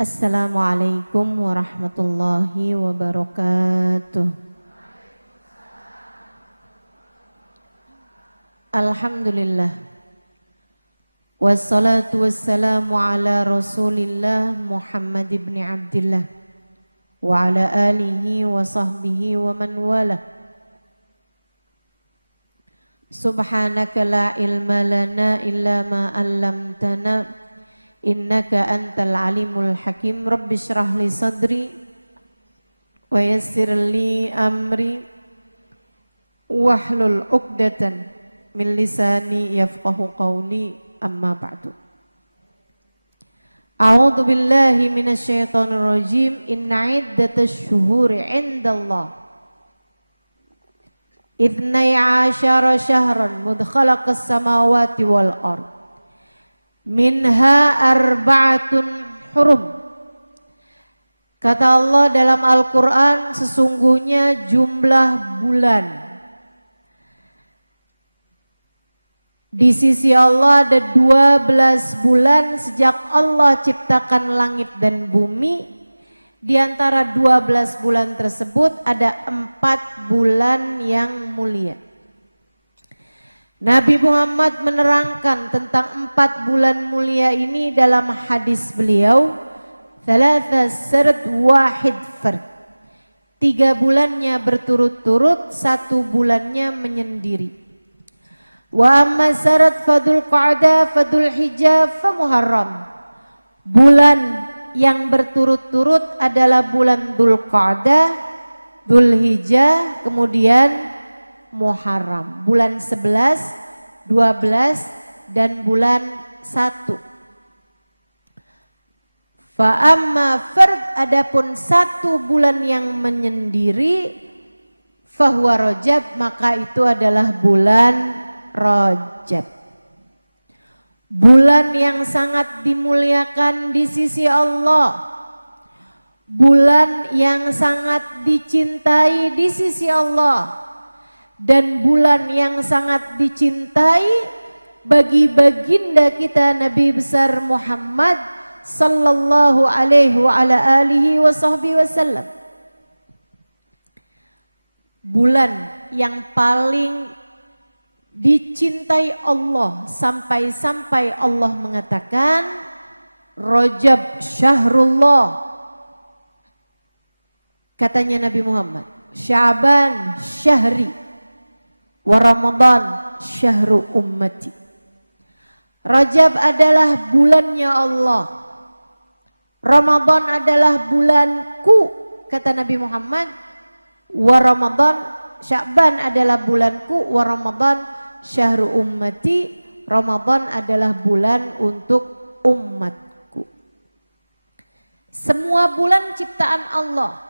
Assalamualaikum warahmatullahi wabarakatuh. Alhamdulillah. Wassalatu wassalamu ala Rasulillah Muhammad ibn Abdillah wa ala alihi wa sahbihi wa man wala. Subhanaka la ilma lana illa ma 'allamtana innaka antal alimul hakim. Rabbi shrah li sadri wa yassir li amri wahlul 'uqdatan min lisani yafqahu qawli, amma ba'du. A'udzu billahi minasyaitonir rajim. Inna iddatash syuhuri 'indallah ithnai 'asyara syahran mudkhalaqas samawati wal ard minha arba'atun hurum. Kata Allah dalam Al-Quran, sesungguhnya jumlah bulan di sisi Allah ada 12 bulan sejak Allah ciptakan langit dan bumi. Di antara 12 bulan tersebut ada 4 bulan yang mulia. Nabi Muhammad menerangkan tentang 4 bulan mulia ini dalam hadis beliau, thalatha sard wahid fard. 3 bulannya berturut-turut, 1 bulannya menyendiri. Wa amma sard fadul qa'da fadul hijjah fa muharram. Bulan yang berturut-turut adalah bulan Dzulqa'dah, Dzulhijjah, kemudian Muharram, bulan 11, 12 dan bulan 1. Fa amma fard, adapun 1 bulan yang menyendiri, fahuwa Rajab, maka itu adalah bulan Rajab. Bulan yang sangat dimuliakan di sisi Allah, bulan yang sangat dicintai di sisi Allah, dan bulan yang sangat dicintai bagi baginda kita Nabi besar Muhammad sallallahu alaihi wa ala alihi wa sahbihi wasallam. Bulan yang paling dicintai Allah sampai-sampai Allah mengatakan Rajab syahrullah. Katanya Nabi Muhammad, Sya'ban syahri wa Ramadan syahru ummati. Rajab adalah bulannya Allah, Ramadan adalah bulanku, kata Nabi Muhammad. Wa Ramadan, Sya'ban adalah bulanku, wa Ramadan syahru ummati, Ramadan adalah bulan untuk umatku. Semua bulan ciptaan Allah.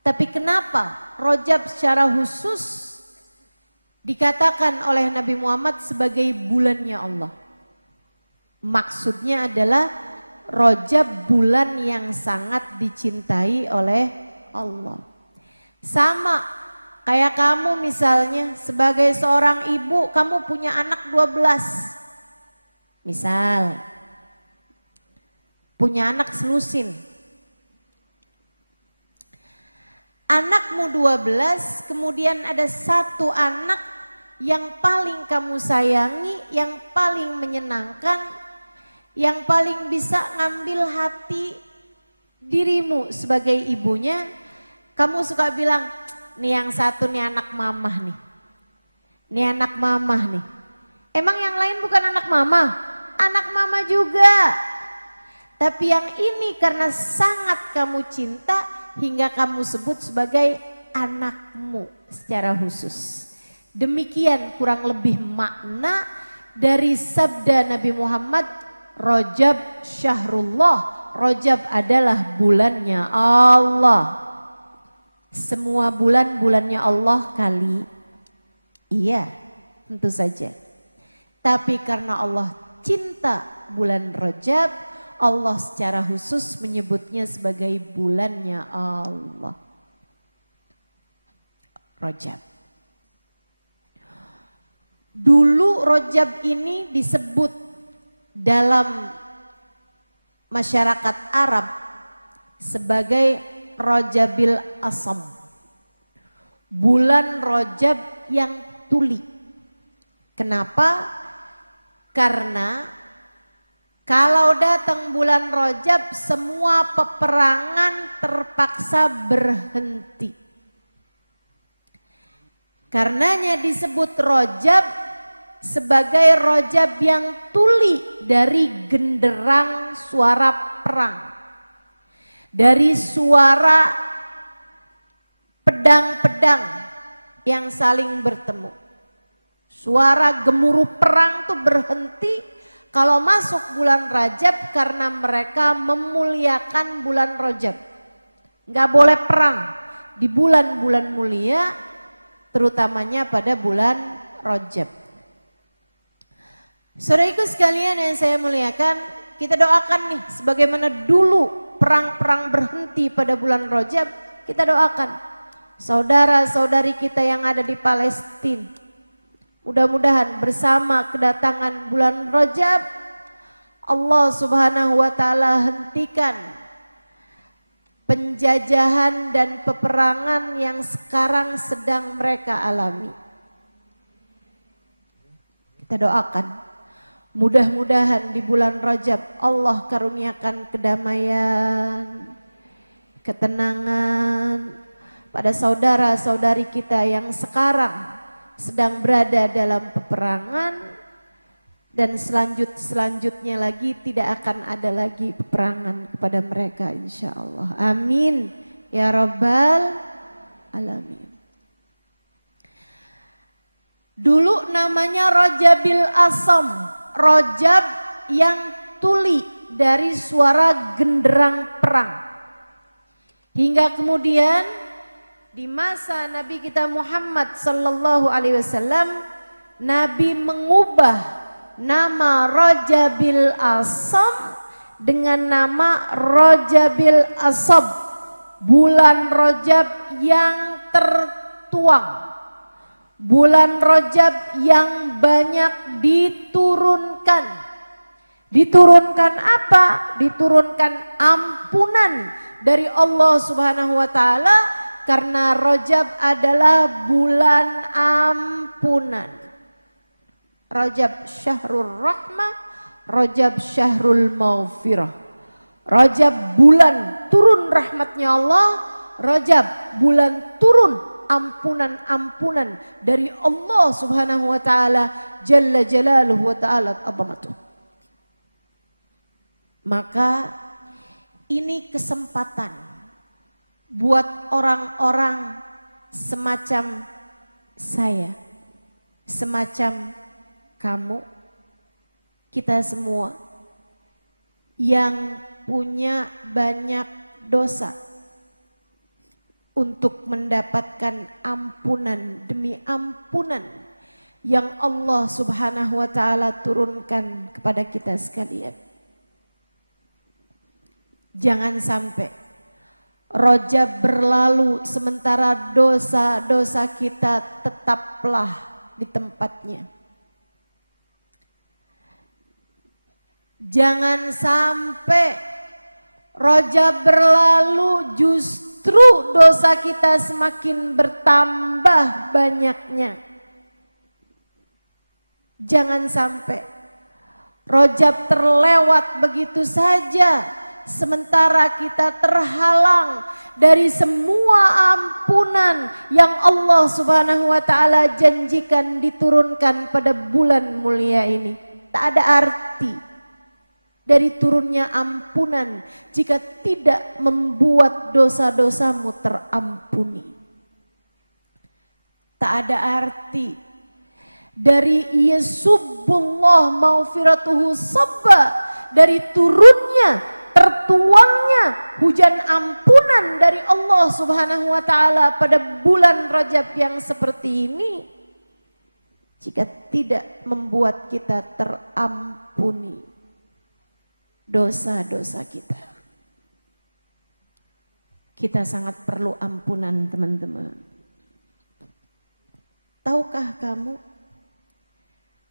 Tapi kenapa Rajab secara khusus dikatakan oleh Nabi Muhammad sebagai bulannya Allah? Maksudnya adalah Rajab bulan yang sangat dicintai oleh Allah. Sama kayak kamu misalnya sebagai seorang ibu, kamu punya anak 12. Misal punya anak selusin. Anakmu 12, kemudian ada 1 anak yang paling kamu sayangi, yang paling menyenangkan, yang paling bisa ngambil hati dirimu sebagai ibunya. Kamu suka bilang, nih yang satu nih anak mamah nih. Nih anak mamah nih. Emang yang lain bukan anak mama? Anak mama juga. Tapi yang ini karena sangat kamu cinta hingga kamu sebut sebagai anakmu secara khusus. Demikian kurang lebih makna dari sabda Nabi Muhammad, Rajab syahrullah. Rajab adalah bulannya Allah. Semua bulan bulannya Allah kali? Iya, tentu saja. Tapi karena Allah cinta bulan Rajab, Allah secara khusus menyebutnya sebagai bulannya Allah. Rajab. Dulu Rajab ini disebut dalam masyarakat Arab sebagai Rajabil Asam, bulan Rajab yang tuli. Kenapa? Karena kalau datang bulan Rajab semua peperangan terpaksa berhenti. Karenanya disebut Rajab sebagai Rajab yang tuli dari genderang suara perang, dari suara pedang-pedang yang saling bertemu. Suara gemuruh perang tuh berhenti kalau masuk bulan Rajab karena mereka memuliakan bulan Rajab. Nggak boleh perang di bulan-bulan mulia, terutamanya pada bulan Rajab. Saudaraku sekalian yang saya muliakan, kita doakan nih sebagaimana dulu perang-perang berhenti pada bulan Rajab, kita doakan saudara-saudari kita yang ada di Palestina. Mudah-mudahan bersama kedatangan bulan Rajab, Allah Subhanahu wa taala hentikan penjajahan dan peperangan yang sekarang sedang mereka alami. Kita doakan, mudah-mudahan di bulan Rajab Allah karuniakan kedamaian, ketenangan pada saudara-saudari kita yang sekarang sedang berada dalam peperangan, dan selanjutnya lagi tidak akan ada lagi peperangan kepada mereka insya Allah. Amin ya Rabbal Alamin. Dulu namanya Rajabil Asam, Rajab yang tuli dari suara genderang perang. Hingga kemudian di masa Nabi kita Muhammad sallallahu alaihi wasallam, Nabi mengubah nama Rajabil Asam dengan nama Rajabil Asab, bulan Rajab yang tertuang, bulan Rajab yang banyak diturunkan. Diturunkan apa? Diturunkan ampunan dari Allah Subhanahu wa taala, karena Rajab adalah bulan ampunan. Rajab syahrul rahmah, Rajab syahrul maghfirah. Rajab bulan turun rahmatnya Allah, Rajab bulan turun ampunan-ampunan dari Allah Subhanahu wa taala jalla jalaluhu wa ta'ala azamatuh. Maka ini kesempatan buat orang-orang semacam saya, semacam kamu, kita semua yang punya banyak dosa, untuk mendapatkan ampunan demi ampunan yang Allah Subhanahu wa taala turunkan kepada kita sekalian. Jangan sampai Rajab berlalu sementara dosa-dosa kita tetaplah di tempatnya. Jangan sampai Rajab berlalu justru dosa kita semakin bertambah banyaknya. Jangan sampai Rajab terlewat begitu saja sementara kita terhalang dari semua ampunan yang Allah Subhanahu wa taala janjikan diturunkan pada bulan mulia ini. Tak ada arti dari turunnya ampunan jika tidak membuat dosa-dosamu terampuni. Tak ada arti dari yasubbullah maghfiratuhu sabba, dari turunnya tertuangnya hujan ampunan dari Allah Subhanahu wa taala pada bulan Rajab yang seperti ini, jika tidak membuat kita terampuni dosa-dosa kita. Kita sangat perlu ampunan, teman-teman. Tahukah kamu,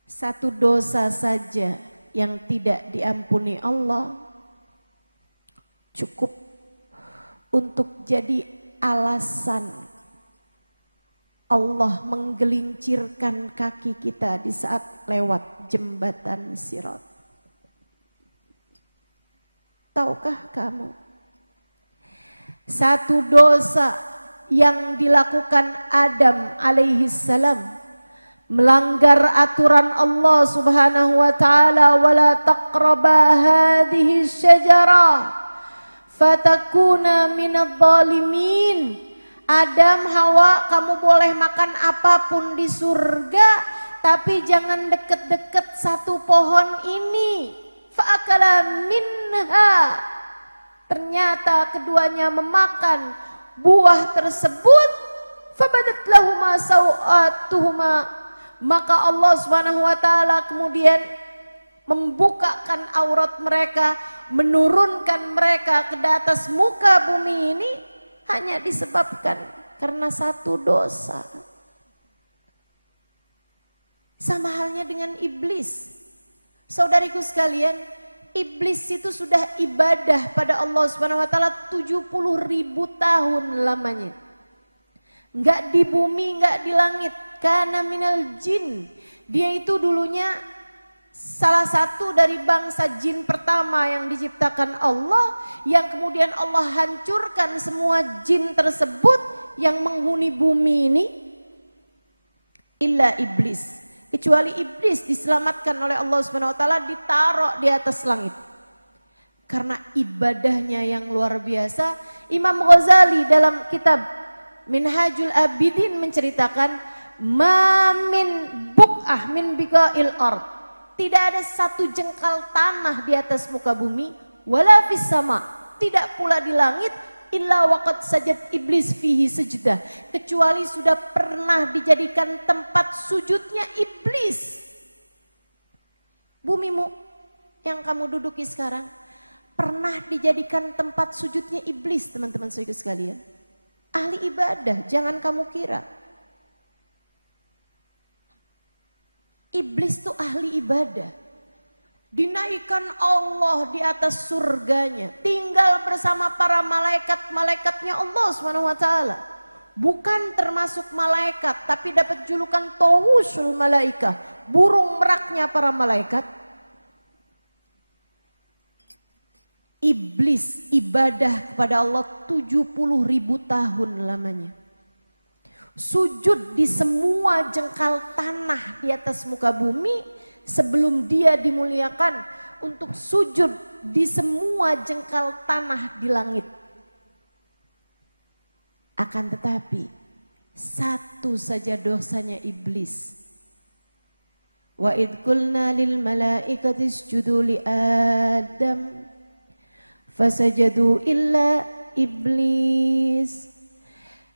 satu dosa saja yang tidak diampuni Allah cukup untuk jadi alasan Allah menggelincirkan kaki kita di saat lewat jembatan Sirat. Tahukah kamu, satu dosa yang dilakukan Adam alaihi salam, melanggar aturan Allah subhanahu wa ta'ala, wala taqraba hadhihi syajarah fatakuna minadh dhalimin. Adam, Hawa, kamu boleh makan apapun di surga, tapi jangan deket-deket satu pohon ini. Fa'akala minha. Ternyata keduanya memakan buah tersebut. Fabadat lahuma sawatuhuma. Maka Allah subhanahu wa ta'ala kemudian membukakan aurat mereka, menurunkan mereka ke atas muka bumi ini, hanya disebabkan karena satu dosa. Sama halnya dengan iblis. Saudariku sekalian, iblis itu sudah ibadah pada Allah Subhanahu wa taala 70.000 tahun lamanya. Enggak di bumi, enggak di langit. Kana minal jin. Dia itu dulunya salah satu dari bangsa jin pertama yang diciptakan Allah, yang kemudian Allah hancurkan semua jin tersebut yang menghuni bumi ini, illa iblis. Kecuali iblis diselamatkan oleh Allah Subhanahu wa taala, ditaruh di atas langit. Karena ibadahnya yang luar biasa. Imam Ghazali dalam kitab Minhajul Abidin menceritakan, ma min buq'ah min biqa'il ard. Tidak ada satu jengkal tanah di atas muka bumi, wala fis sama, tidak pula di langit, illa waqad sajad iblis fihi sajdah, kecuali sudah pernah dijadikan tempat sujudnya iblis. Bumimu yang kamu duduki sekarang pernah dijadikan tempat sujudnya iblis, teman-teman saudara sekalian. Ahli ibadah, jangan kamu kira. Iblis itu ahli ibadah. Dinaikkan Allah di atas surganya, tinggal bersama para malaikat-malaikatnya Allah Subhanahu wa taala. Bukan termasuk malaikat, tapi dapat julukan tawusul malaikah, burung meraknya para malaikat. Iblis ibadah kepada Allah 70.000 tahun lamanya. Sujud di semua jengkal tanah di atas muka bumi sebelum dia dimuliakan untuk sujud di semua jengkal tanah di langit. Akan tetapi satu saja dosanya iblis. Wa idh qulna lil malaikati isjudu li Adam fasajadu illa iblis.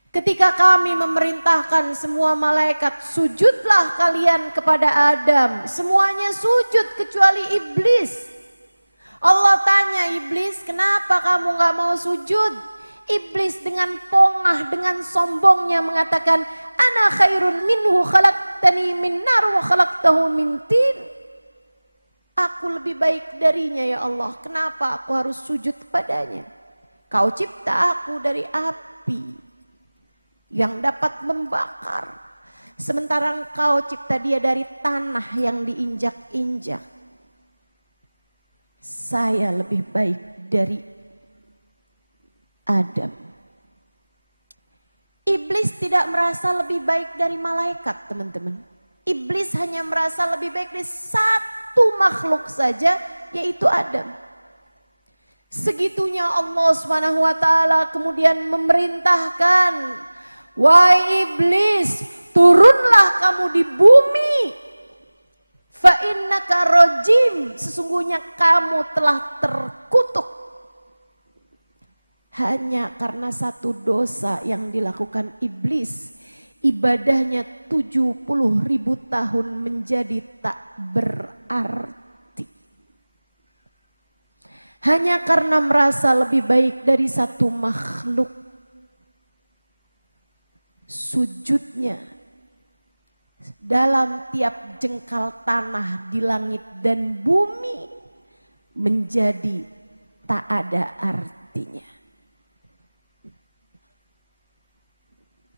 Ketika kami memerintahkan semua malaikat, sujudlah kalian kepada Adam. Semuanya sujud kecuali iblis. Allah tanya iblis, kenapa kamu gak mau sujud? Iblis dengan pongah, dengan sombongnya mengatakan, ana khairun minhu khalaqtani min nar wa khalaqtahu min tin. Aku lebih baik darinya ya Allah. Kenapa aku harus sujud kepadanya? Kau cipta aku dari api yang dapat membakar, sementara engkau cipta dia dari tanah yang diinjak-injak. Saya lebih baik dari Adam. Iblis tidak merasa lebih baik dari malaikat, teman-teman. Iblis hanya merasa lebih baik dari satu makhluk saja, yaitu Adam. Segitunya Allah Subhanahu wa taala kemudian memerintahkan, wahai iblis, turunlah kamu di bumi. Fa innaka rajim, sesungguhnya kamu telah terkutuk. Hanya karena satu dosa yang dilakukan iblis, ibadahnya 70.000 tahun menjadi tak berarti. Hanya karena merasa lebih baik dari satu makhluk, sujudnya dalam tiap jengkal tanah di langit dan bumi menjadi tak ada arti. hatinya.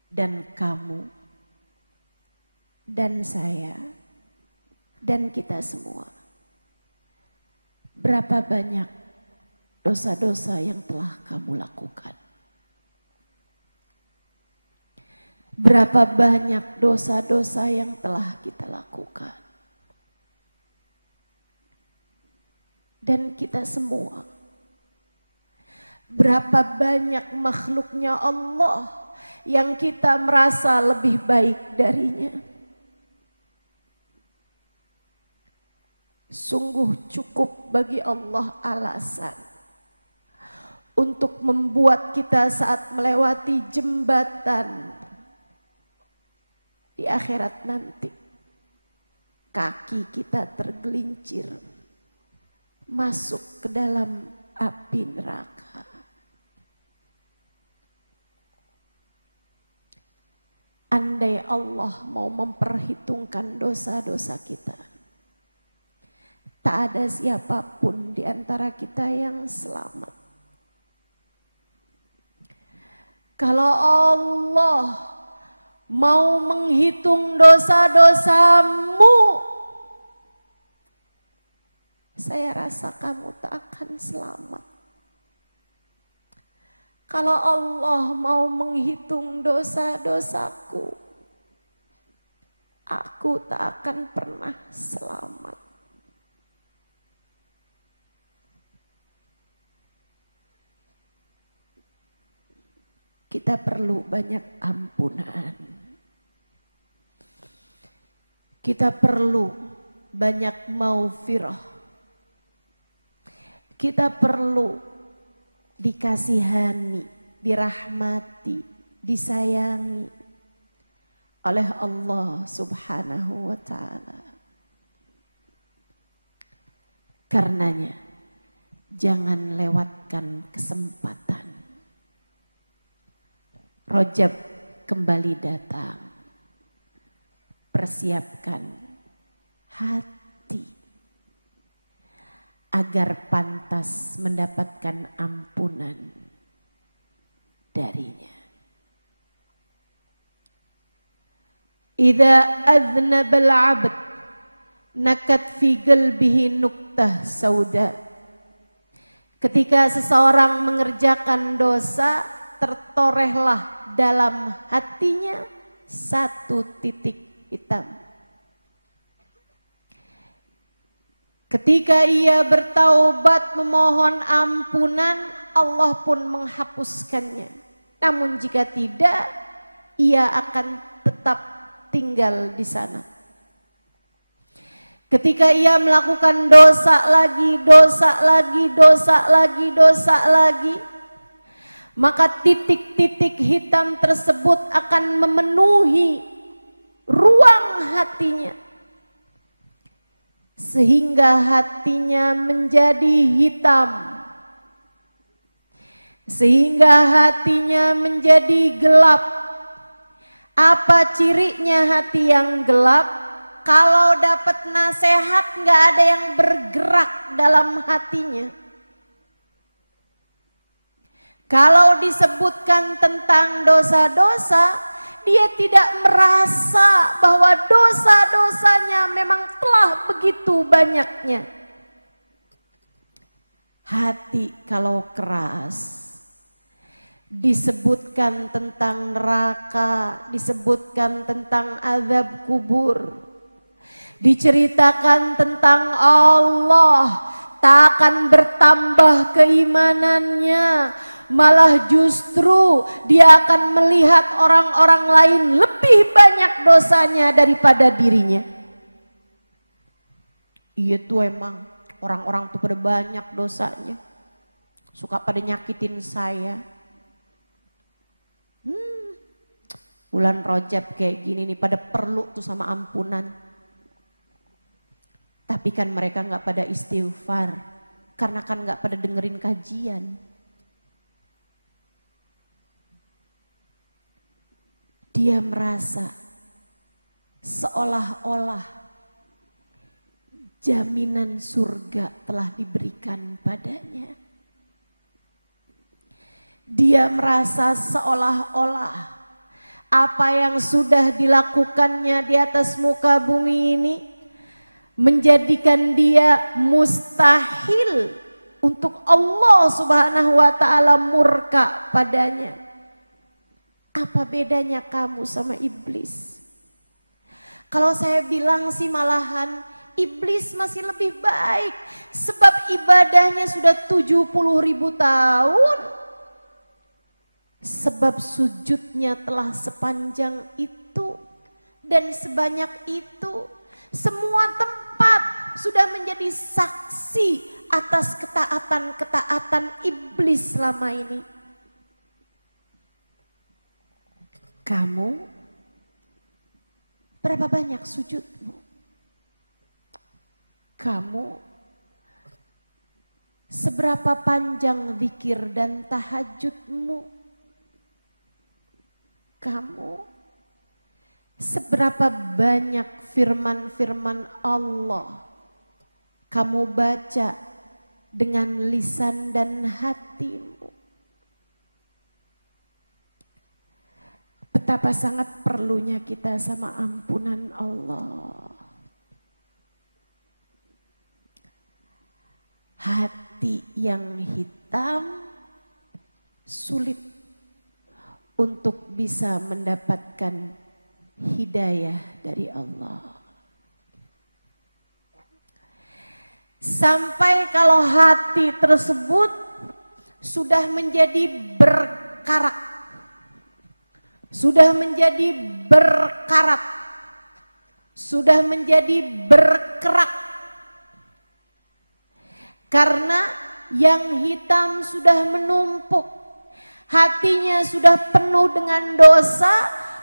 Dan kamu, dan saya, dan kita semua. Berapa banyak dosa-dosa yang telah kamu lakukan? Berapa banyak dosa-dosa yang telah kita lakukan? Dan kita semua. Berapa banyak makhluknya Allah yang kita merasa lebih baik darinya? Sungguh cukup bagi Allah alasan untuk membuat kita saat melewati jembatan di akhirat nanti, kaki kita tergelincir masuk ke dalam api neraka. Andai Allah mau memperhitungkan dosa-dosa kita, tak ada siapapun di antara kita yang selamat. Kalau Allah mau menghitung dosa-dosamu, saya rasa kamu tak akan selamat. Kalau Allah mau menghitung dosa-dosaku, aku tak akan pernah selamat. Kita perlu banyak ampunan. Kita perlu banyak maufirah. Kita perlu dikasihani, dirahmati, disayangi oleh Allah Subhanahu wa ta'ala. Karenanya jangan lewatkan kesempatan. Rajab kembali datang. Persiapkan hati agar pantas mendapatkan ampunan darinya. Idza adnaba al-'abd nakat fi qalbihi nuktah sauda. Ketika seseorang mengerjakan dosa, tertorehlah dalam hatinya satu titik hitam. Ketika ia bertaubat memohon ampunan, Allah pun menghapuskannya. Namun jika tidak, ia akan tetap tinggal di sana. Ketika ia melakukan dosa lagi, maka titik-titik hitam tersebut akan memenuhi ruang hatinya. Sehingga hatinya menjadi hitam. Sehingga hatinya menjadi gelap. Apa cirinya hati yang gelap? Kalau dapat nasihat gak ada yang bergerak dalam hatinya. Kalau disebutkan tentang dosa-dosa, dia tidak merasa bahwa dosa-dosanya memang telah begitu banyaknya. Hati kalau keras, disebutkan tentang neraka, disebutkan tentang azab kubur, diceritakan tentang Allah, tak akan bertambah keimanannya. Malah justru dia akan melihat orang-orang lain lebih banyak dosanya daripada dirinya. Iya tuh emang orang-orang tuh pada banyak dosanya. Suka pada nyakitin saya. Bulan Rajab kayak gini nih pada perlu tuh sama ampunan. Tapi kan mereka gak pada istighfar. Karena kan gak pada dengerin kajian. Dia merasa seolah-olah jaminan surga telah diberikan padanya. Dia merasa seolah-olah apa yang sudah dilakukannya di atas muka bumi ini menjadikan dia mustahil untuk Allah Subhanahu wa ta'ala murka padanya. Apa bedanya kamu sama iblis? Kalau saya bilang sih malahan iblis masih lebih baik, sebab ibadahnya sudah 70.000 tahun. Sebab sujudnya telah sepanjang itu dan sebanyak itu. Semua tempat sudah menjadi saksi atas ketaatan-ketaatan iblis selama ini. Kamu berapa banyak sujudmu? Kamu seberapa panjang zikir dan tahajudmu? Kamu seberapa banyak firman-firman Allah kamu baca dengan lisan dan hatimu? Betapa sangat perlunya kita sama ampunan Allah. Hati yang hitam sulit untuk bisa mendapatkan hidayah dari Allah. Sampai kalau hati tersebut sudah menjadi berkarat, sudah menjadi berkarat, sudah menjadi berkerak. Karena yang hitam sudah menumpuk. Hatinya sudah penuh dengan dosa,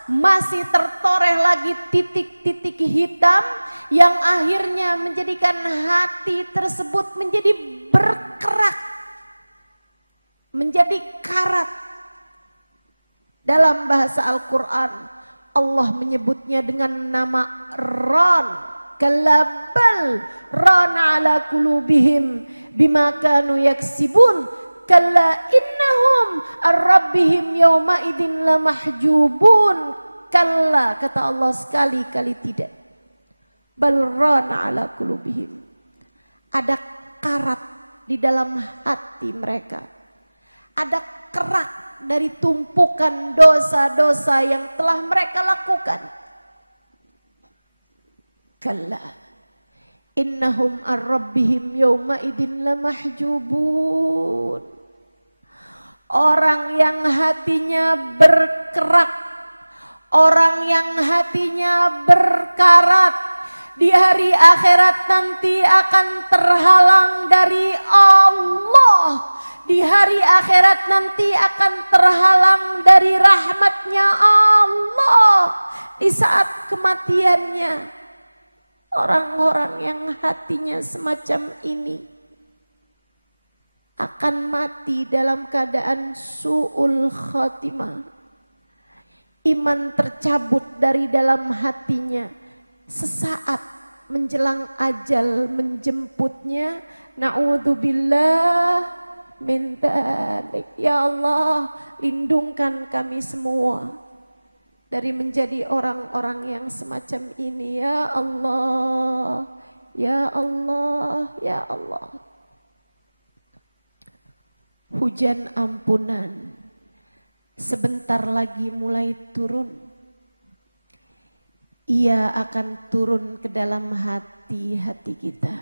masih tertoreh lagi titik-titik hitam yang akhirnya menjadikan hati tersebut menjadi berkerak, menjadi karat. Dalam bahasa Al-Quran, Allah menyebutnya dengan nama Ran. Kalabal Ran ala kulubihim bima kanu yaksibun. Kalla innahum ar-rabbihim yawma idin lamahjubun. Kalla, kata Allah sekali-kali tidak. Balrana ala qulubihim. Ada karat di dalam hati mereka. Ada kerak dari tumpukan dosa-dosa yang telah mereka lakukan. Kalla innahum ar-rabbihim yawma idin lamahjubun. Orang yang hatinya berkerak, orang yang hatinya berkarat, di hari akhirat nanti akan terhalang dari Allah. Di hari akhirat nanti akan terhalang dari rahmatnya Allah. Di saat kematiannya, orang-orang yang hatinya semacam ini akan mati dalam keadaan su'ul khatimah. Iman tercabut dari dalam hatinya sesaat menjelang ajal menjemputnya. Na'udzubillah min dzalik. Ya Allah, lindungkan kami semua dari menjadi orang-orang yang semacam ini. Ya Allah, ya Allah, ya Allah. Hujan ampunan sebentar lagi mulai turun. Ia akan turun ke dalam hati-hati kita.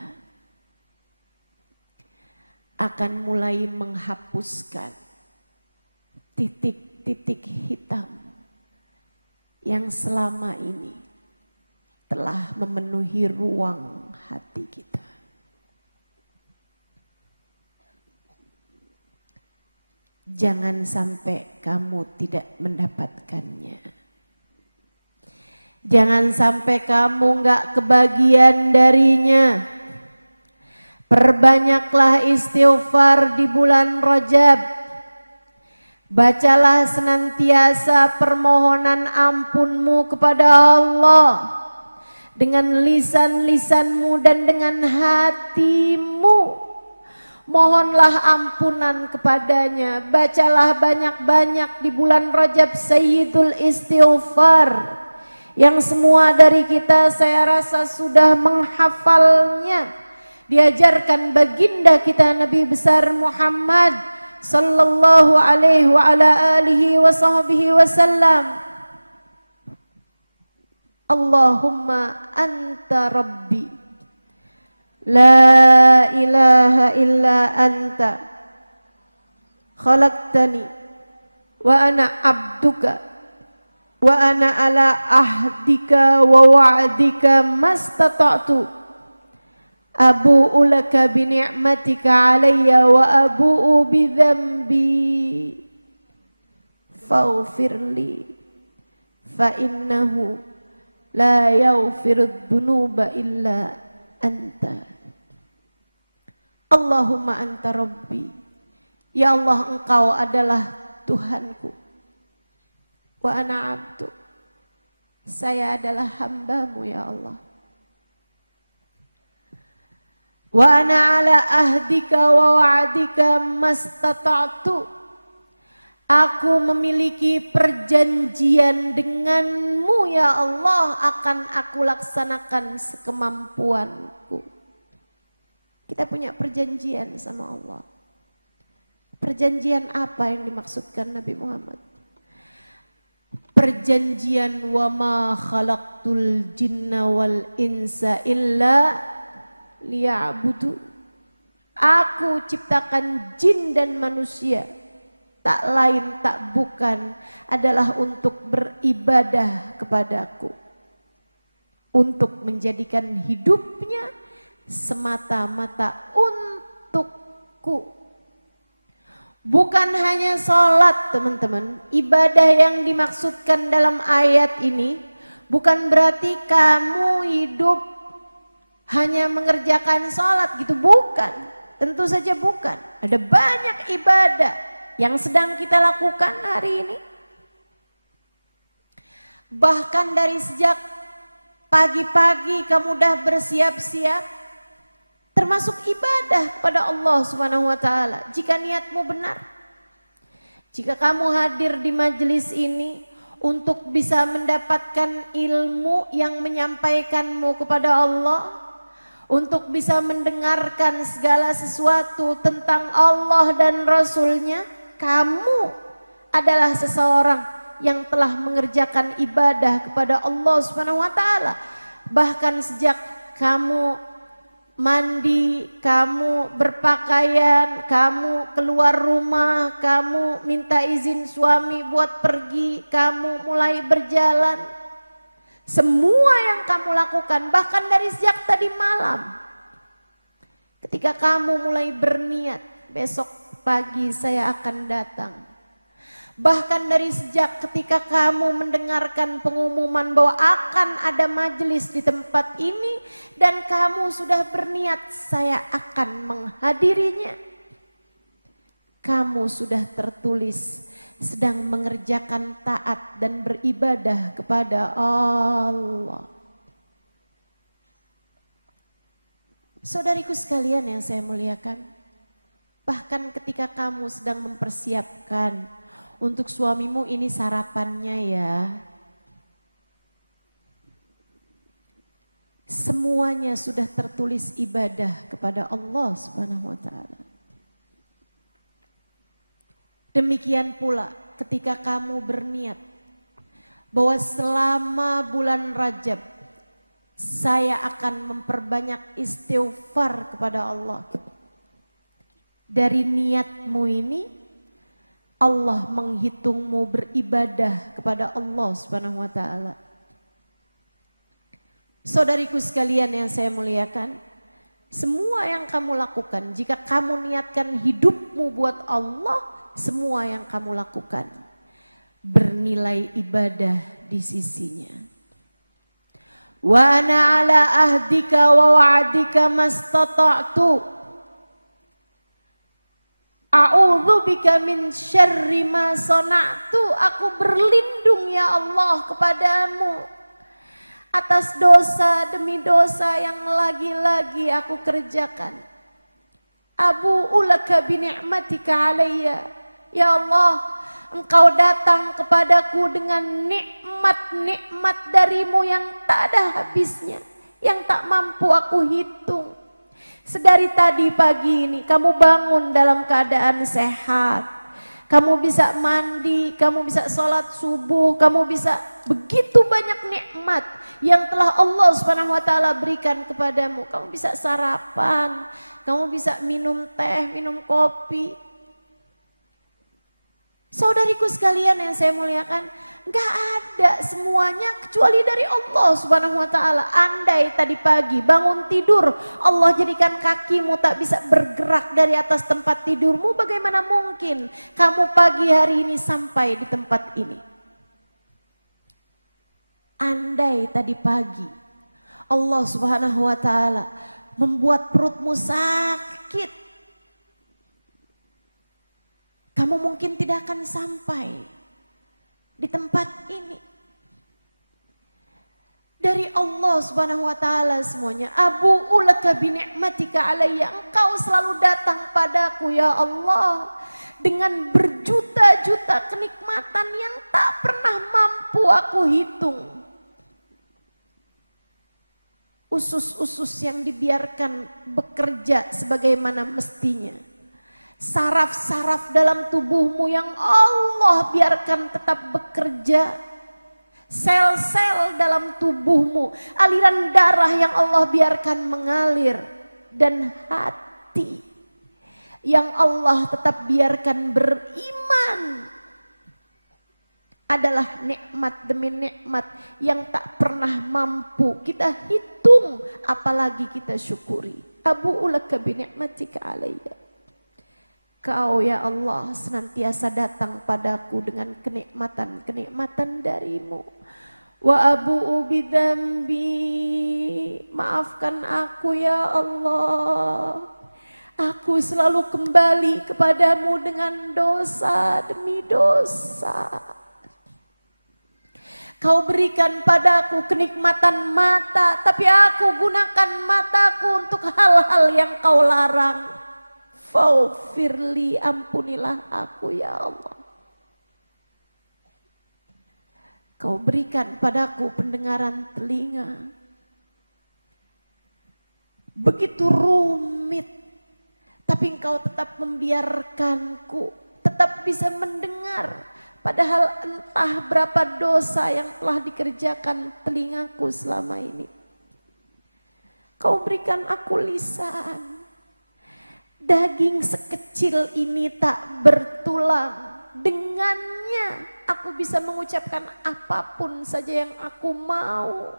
Akan mulai menghapuskan titik-titik hitam yang selama ini telah memenuhi ruang hati kita. Jangan sampai kamu tidak mendapatkannya. Jangan sampai kamu gak kebagian darinya. Perbanyaklah istighfar di bulan Rajab. Bacalah senantiasa permohonan ampunmu kepada Allah. Dengan lisan-lisanmu dan dengan hatimu. Mohonlah ampunan kepadanya. Bacalah banyak-banyak di bulan Rajab Sayyidul Istighfar, yang semua dari kita saya rasa sudah menghafalnya. Diajarkan baginda kita Nabi besar Muhammad sallallahu alaihi wa ala alihi wa sahbihi wasallam. Allahumma anta rabbi la ilaha illa anta khalaqtani wa ana abduka wa ana ala ahdika wa wa'dika mastata'tu abu'u laka bi ni'matika alayya wa abu'u bi dhanbi faghfirli fa innahu la yaghfiru dhunuba illa anta. Allahumma anta rabbi, ya Allah engkau adalah Tuhanku, wa ana abdu, saya adalah hambamu ya Allah, wa ana ala ahdika wa wa'dika mastata'tu, aku memiliki perjanjian denganmu ya Allah, akan aku laksanakan sekemampuanku. Kita punya perjanjian sama Allah. Perjanjian apa yang dimaksudkan Nabi Muhammad? Perjanjian wa ma khalaqtul jinna wal insa illa liya'budu. Aku ciptakan jin dan manusia, tak lain tak bukan adalah untuk beribadah kepadaku, untuk menjadikan hidupnya semata-mata untukku. Bukan hanya sholat teman-teman, ibadah yang dimaksudkan dalam ayat ini bukan berarti kamu hidup hanya mengerjakan sholat gitu, bukan. Tentu saja bukan. Ada banyak ibadah yang sedang kita lakukan hari ini. Bahkan dari sejak pagi-pagi kamu udah bersiap-siap, termasuk ibadah kepada Allah Subhanahu wa taala. Jika niatmu benar. Jika kamu hadir di majelis ini untuk bisa mendapatkan ilmu yang menyampaikanmu kepada Allah, untuk bisa mendengarkan segala sesuatu tentang Allah dan Rasul-Nya, kamu adalah seseorang yang telah mengerjakan ibadah kepada Allah Subhanahu wa taala. Bahkan sejak kamu mandi, kamu berpakaian, kamu keluar rumah, kamu minta izin suami buat pergi, kamu mulai berjalan. Semua yang kamu lakukan, bahkan dari sejak tadi malam, ketika kamu mulai berniat, besok pagi saya akan datang. Bahkan dari sejak ketika kamu mendengarkan pengumuman bahwa akan ada majelis di tempat ini dan kamu sudah berniat saya akan menghadirinya, kamu sudah tertulis sedang mengerjakan taat dan beribadah kepada Allah. Saudariku sekalian yang saya muliakan, bahkan ketika kamu sedang mempersiapkan untuk suamimu ini sarapannya ya, semuanya sudah tertulis ibadah kepada Allah Subhanahu wa taala. Demikian pula ketika kamu berniat bahwa selama bulan Rajab saya akan memperbanyak istighfar kepada Allah. Dari niatmu ini Allah menghitungmu beribadah kepada Allah Subhanahu wa taala. Saudariku sekalian yang saya muliakan, semua yang kamu lakukan, jika kamu niatkan hidupmu buat Allah, semua yang kamu lakukan bernilai ibadah di sisinya. Wa ana ala ahdika wa wa'dika mastata'tu a'udzubika min syarri ma sana'tu. Aku berlindung ya Allah kepadamu atas dosa demi dosa yang lagi-lagi aku kerjakan. Abu'u laka bi ni'matika alayya. Ya Allah, Engkau datang kepadaku dengan nikmat-nikmat darimu yang tak ada habisnya, yang tak mampu aku hitung. Sedari tadi pagi ini kamu bangun dalam keadaan sehat. Kamu bisa mandi, kamu bisa sholat subuh, kamu bisa begitu banyak nikmat yang telah Allah Subhanahu wa taala berikan kepadamu. Kamu bisa sarapan, kamu bisa minum teh, minum kopi. Saudariku sekalian yang saya muliakan, gak ada semuanya kecuali dari Allah Subhanahu wa taala. Andai tadi pagi bangun tidur Allah jadikan kakimu tak bisa bergerak dari atas tempat tidurmu, bagaimana mungkin kamu pagi hari ini sampai di tempat ini? Andai tadi pagi Allah Subhanahu wa taala membuat perutmu sakit, kamu mungkin tidak akan sampai di tempat ini. Dari Allah Subhanahu wa taala semuanya. Abu'u laka bi ni'matika alayya. Engkau selalu datang padaku ya Allah dengan berjuta-juta kenikmatan yang tak pernah mampu aku hitung. Usus-usus yang dibiarkan bekerja sebagaimana mestinya. Saraf-saraf dalam tubuhmu yang Allah biarkan tetap bekerja. Sel-sel dalam tubuhmu, aliran darah yang Allah biarkan mengalir. Dan hati yang Allah tetap biarkan beriman adalah nikmat demi nikmat yang tak pernah mampu kita hitung, apalagi kita syukuri. Abu'u laka bi ni'matika alayya. Kau ya Allah senantiasa datang padaku dengan kenikmatan-kenikmatan darimu. Wa abu'u bidzambi. Maafkan aku ya Allah. Aku selalu kembali kepadamu dengan dosa demi dosa. Kau berikan padaku kenikmatan mata, tapi aku gunakan mataku untuk hal-hal yang kau larang. Faghfirli, ampunilah aku ya Allah. Kau berikan padaku pendengaran telinga. Begitu rumit, tapi engkau tetap membiarkanku tetap bisa mendengar. Padahal entah berapa dosa yang telah dikerjakan telingaku selama ini. Kau berikan aku lisan. Daging sekecil ini tak bertulang. Dengannya aku bisa mengucapkan apapun saja yang aku mau.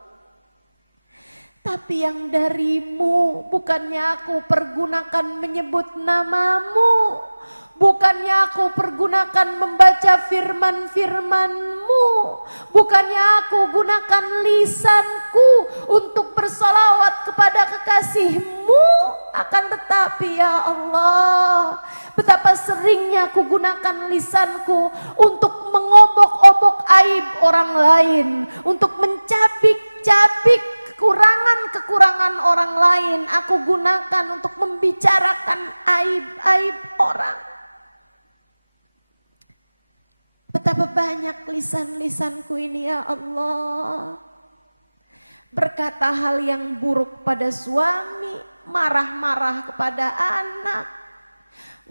Tapi yang darimu bukannya aku pergunakan menyebut namamu. Bukannya aku pergunakan membaca firman-firman-Mu. Bukannya aku gunakan lisanku untuk bersolawat kepada kekasih-Mu. Akan tetapi ya Allah, betapa seringnya aku gunakan lisanku untuk mengobok-obok aib orang lain. Untuk mencabik-cabik kekurangan-kekurangan orang lain. Aku gunakan untuk membicarakan aib-aib orang. Betapa banyak lisan-lisanku ini ya Allah. Berkata hal yang buruk pada suami, marah-marah kepada anak,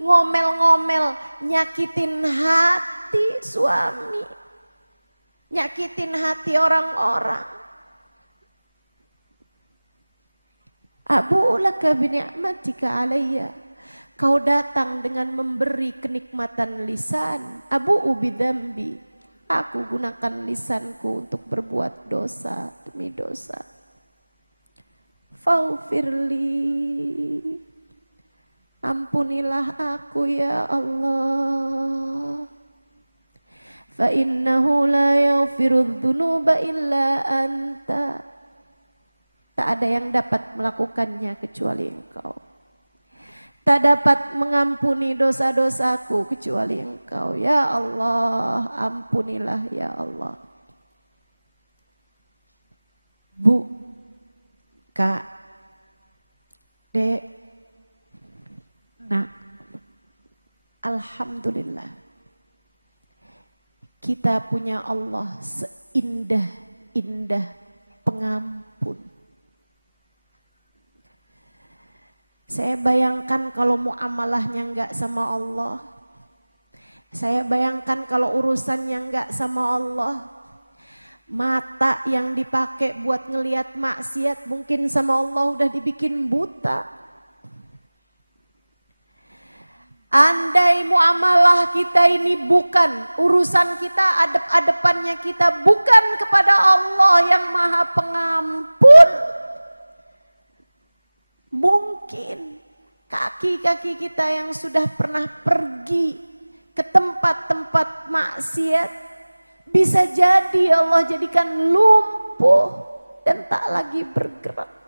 ngomel-ngomel, nyakitin hati suami, nyakitin hati orang-orang. Abu'u laka bi ni'matika alayya. Kau datang dengan memberi kenikmatan lisan. Abu'u bidzambi. Aku gunakan lisanku untuk berbuat dosa demi dosa. Faghfirli. Ampunilah aku ya Allah. Fa innahu la yaghfiru dzunuba illa anta. Tak ada yang dapat melakukannya kecuali Engkau. Tak dapat mengampuni dosa-dosaku kecuali Engkau. Ya Allah, ampunilah ya Allah. Bu, Kak, Dek, Alhamdulillah. Kita punya Allah seindah-indah pengampun. Saya bayangkan kalau muamalahnya enggak sama Allah. Saya bayangkan kalau urusannya enggak sama Allah. Mata yang dipakai buat ngelihat maksiat mungkin sama Allah udah dibikin buta. Andai muamalah kita ini bukan urusan kita, adep-adepannya kita bukan kepada Allah yang Maha Pengampun, mungkin kaki-kaki kita yang sudah pernah pergi ke tempat-tempat maksiat bisa jadi Allah jadikan lumpuh dan tak lagi bergerak.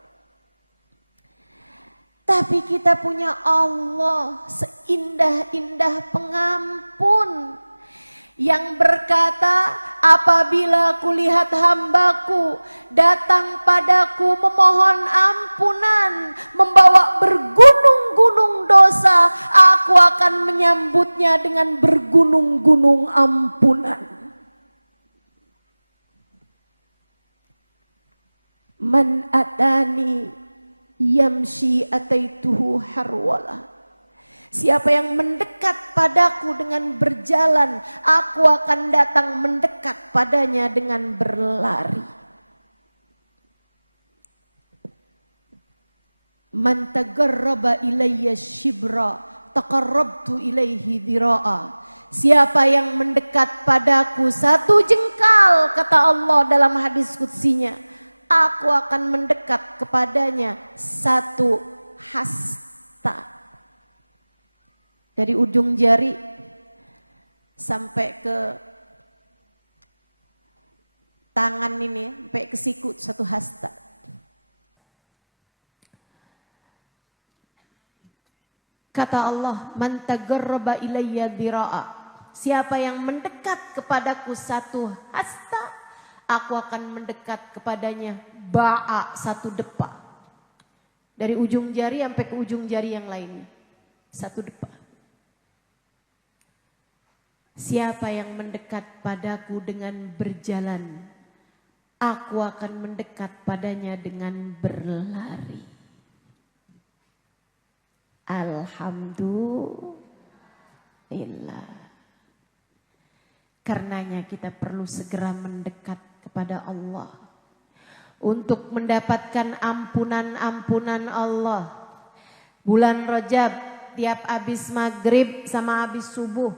Tapi kita punya Allah seindah-indah pengampun yang berkata, apabila kulihat hambaku datang padaku memohon ampunan, membawa bergunung-gunung dosa, aku akan menyambutnya dengan bergunung-gunung ampunan. Man atani yamshi ataituhu harwala. Siapa yang mendekat padaku dengan berjalan, aku akan datang mendekat padanya dengan berlari. Man tagarraba ilayya shibra taqarrabtu ilaihi dhira'a. Siapa yang mendekat padaku satu jengkal, kata Allah dalam hadis qudsinya, aku akan mendekat kepadanya satu hasta. Dari ujung jari sampai ke tangan ini, sampai ke siku satu hasta. Kata Allah, man tagarraba ilayya dhira'a. Siapa yang mendekat kepadaku satu hasta, aku akan mendekat kepadanya ba'a, satu depa. Dari ujung jari sampai ke ujung jari yang lainnya, satu depa. Siapa yang mendekat padaku dengan berjalan, aku akan mendekat padanya dengan berlari. Alhamdulillah. Karenanya kita perlu segera mendekat kepada Allah untuk mendapatkan ampunan-ampunan Allah. Bulan Rajab, tiap habis maghrib sama habis subuh,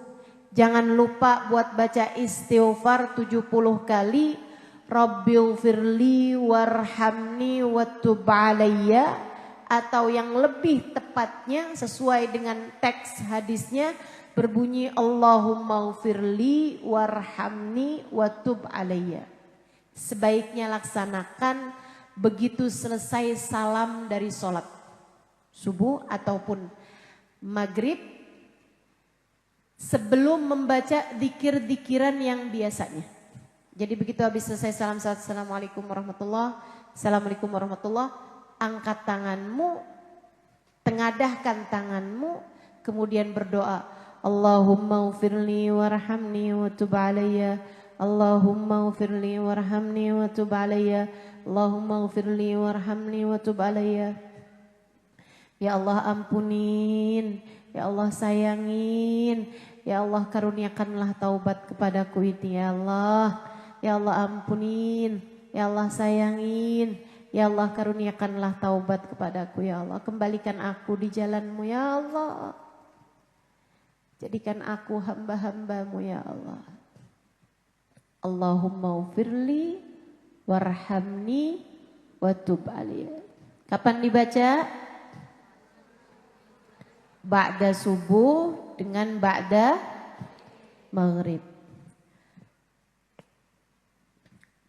jangan lupa buat baca istighfar 70 kali. Rabbighfirli warhamni watub alayya, atau yang lebih tepatnya sesuai dengan teks hadisnya berbunyi Allahumma ghfirli warhamni watub alayya. Sebaiknya laksanakan begitu selesai salam dari sholat subuh ataupun maghrib, sebelum membaca dzikir-dzikiran yang biasanya. Jadi begitu habis selesai salam, assalamualaikum warahmatullah, assalamualaikum warahmatullah, angkat tanganmu, tengadahkan tanganmu, kemudian berdoa, Allahumma ghfirli warhamni wa tub alayya, Allahumma ghfirli warhamni wa tub alayya, Allahumma ghfirli warhamni wa tub alayya. Ya Allah ampunin, ya Allah sayangin, ya Allah karuniakanlah taubat kepadaku ini ya Allah. Ya Allah ampunin, ya Allah sayangin, ya Allah karuniakanlah taubat kepadaku ya Allah. Kembalikan aku di jalanmu ya Allah. Jadikan aku hamba-hambamu ya Allah. Allahumma ufirli warhamni watub alayya. Kapan dibaca? Ba'da subuh dengan ba'da maghrib.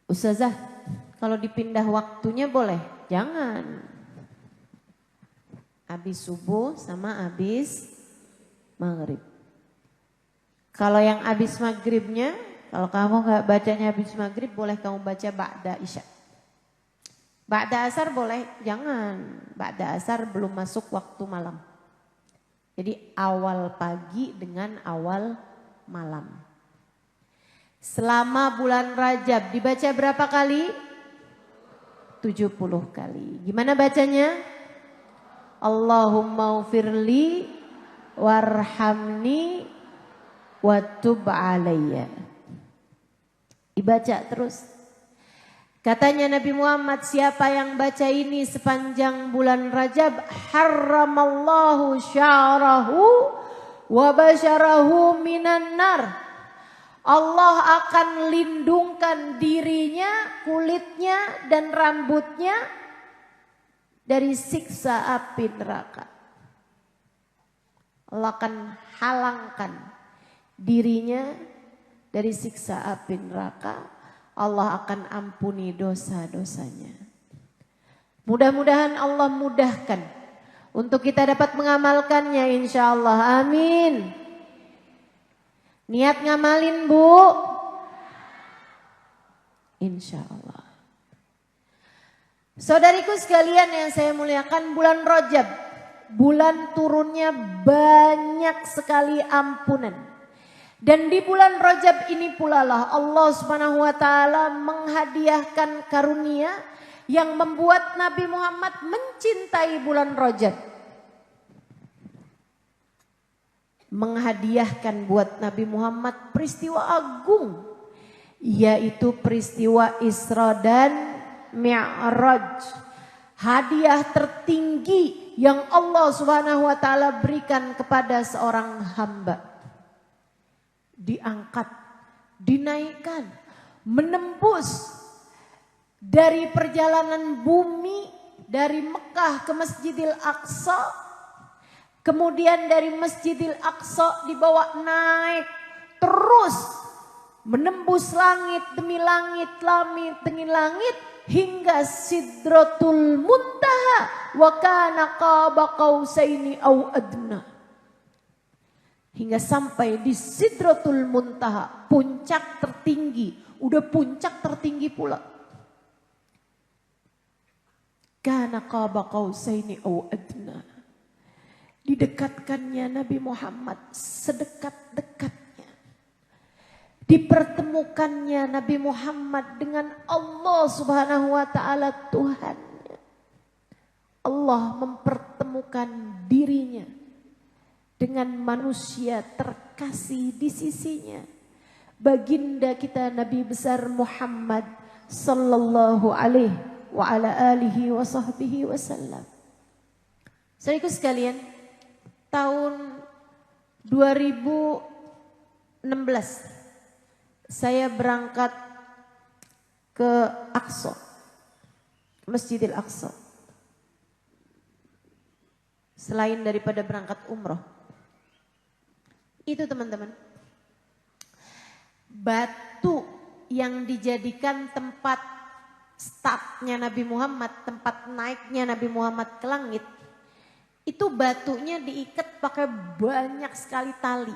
Ustazah, kalau dipindah waktunya boleh? Jangan. Habis subuh sama habis maghrib. Kalau yang habis maghribnya, kalau kamu nggak bacanya habis maghrib, boleh kamu baca ba'da isya. Ba'da asar boleh? Jangan. Ba'da asar belum masuk waktu malam. Jadi awal pagi dengan awal malam. Selama bulan Rajab dibaca berapa kali? 70 kali. Gimana bacanya? Allahumma ufirli warhamni wa tub alayya. Dibaca terus. Katanya Nabi Muhammad, siapa yang baca ini sepanjang bulan Rajab, haramallahu sya'rahu wa basyarahu minan nar. Allah akan lindungkan dirinya, kulitnya dan rambutnya dari siksa api neraka. Allah akan halangkan dirinya dari siksa api neraka. Allah akan ampuni dosa-dosanya. Mudah-mudahan Allah mudahkan untuk kita dapat mengamalkannya, insya Allah. Amin. Niat ngamalin, Bu? Insya Allah. Saudariku sekalian yang saya muliakan, bulan Rajab, bulan turunnya banyak sekali ampunan. Dan di bulan Rajab ini pula lah Allah Subhanahu wa taala menghadiahkan karunia yang membuat Nabi Muhammad mencintai bulan Rajab. Menghadiahkan buat Nabi Muhammad peristiwa agung, yaitu peristiwa Isra dan Mi'raj. Hadiah tertinggi yang Allah Subhanahu wa taala berikan kepada seorang hamba. Diangkat, dinaikkan, menembus dari perjalanan bumi dari Mekah ke Masjidil Aqsa, kemudian dari Masjidil Aqsa dibawa naik terus menembus langit demi langit, langit demi langit hingga Sidratul Muntaha wa kana qaba qausaini au adna. Hingga sampai di Sidratul Muntaha, puncak tertinggi. Udah puncak tertinggi pula. Kana qaba qausaini au adna. Didekatkannya Nabi Muhammad sedekat-dekatnya. Dipertemukannya Nabi Muhammad dengan Allah Subhanahu wa taala Tuhannya. Allah mempertemukan dirinya dengan manusia terkasih di sisinya, baginda kita Nabi besar Muhammad sallallahu alaihi wa ala alihi wa sahbihi wasallam. Saudaraku sekalian, tahun 2016 saya berangkat ke Aqsa, Masjidil Aqsa. Selain daripada berangkat umroh, itu teman-teman, batu yang dijadikan tempat startnya Nabi Muhammad, tempat naiknya Nabi Muhammad ke langit, itu batunya diikat pakai banyak sekali tali.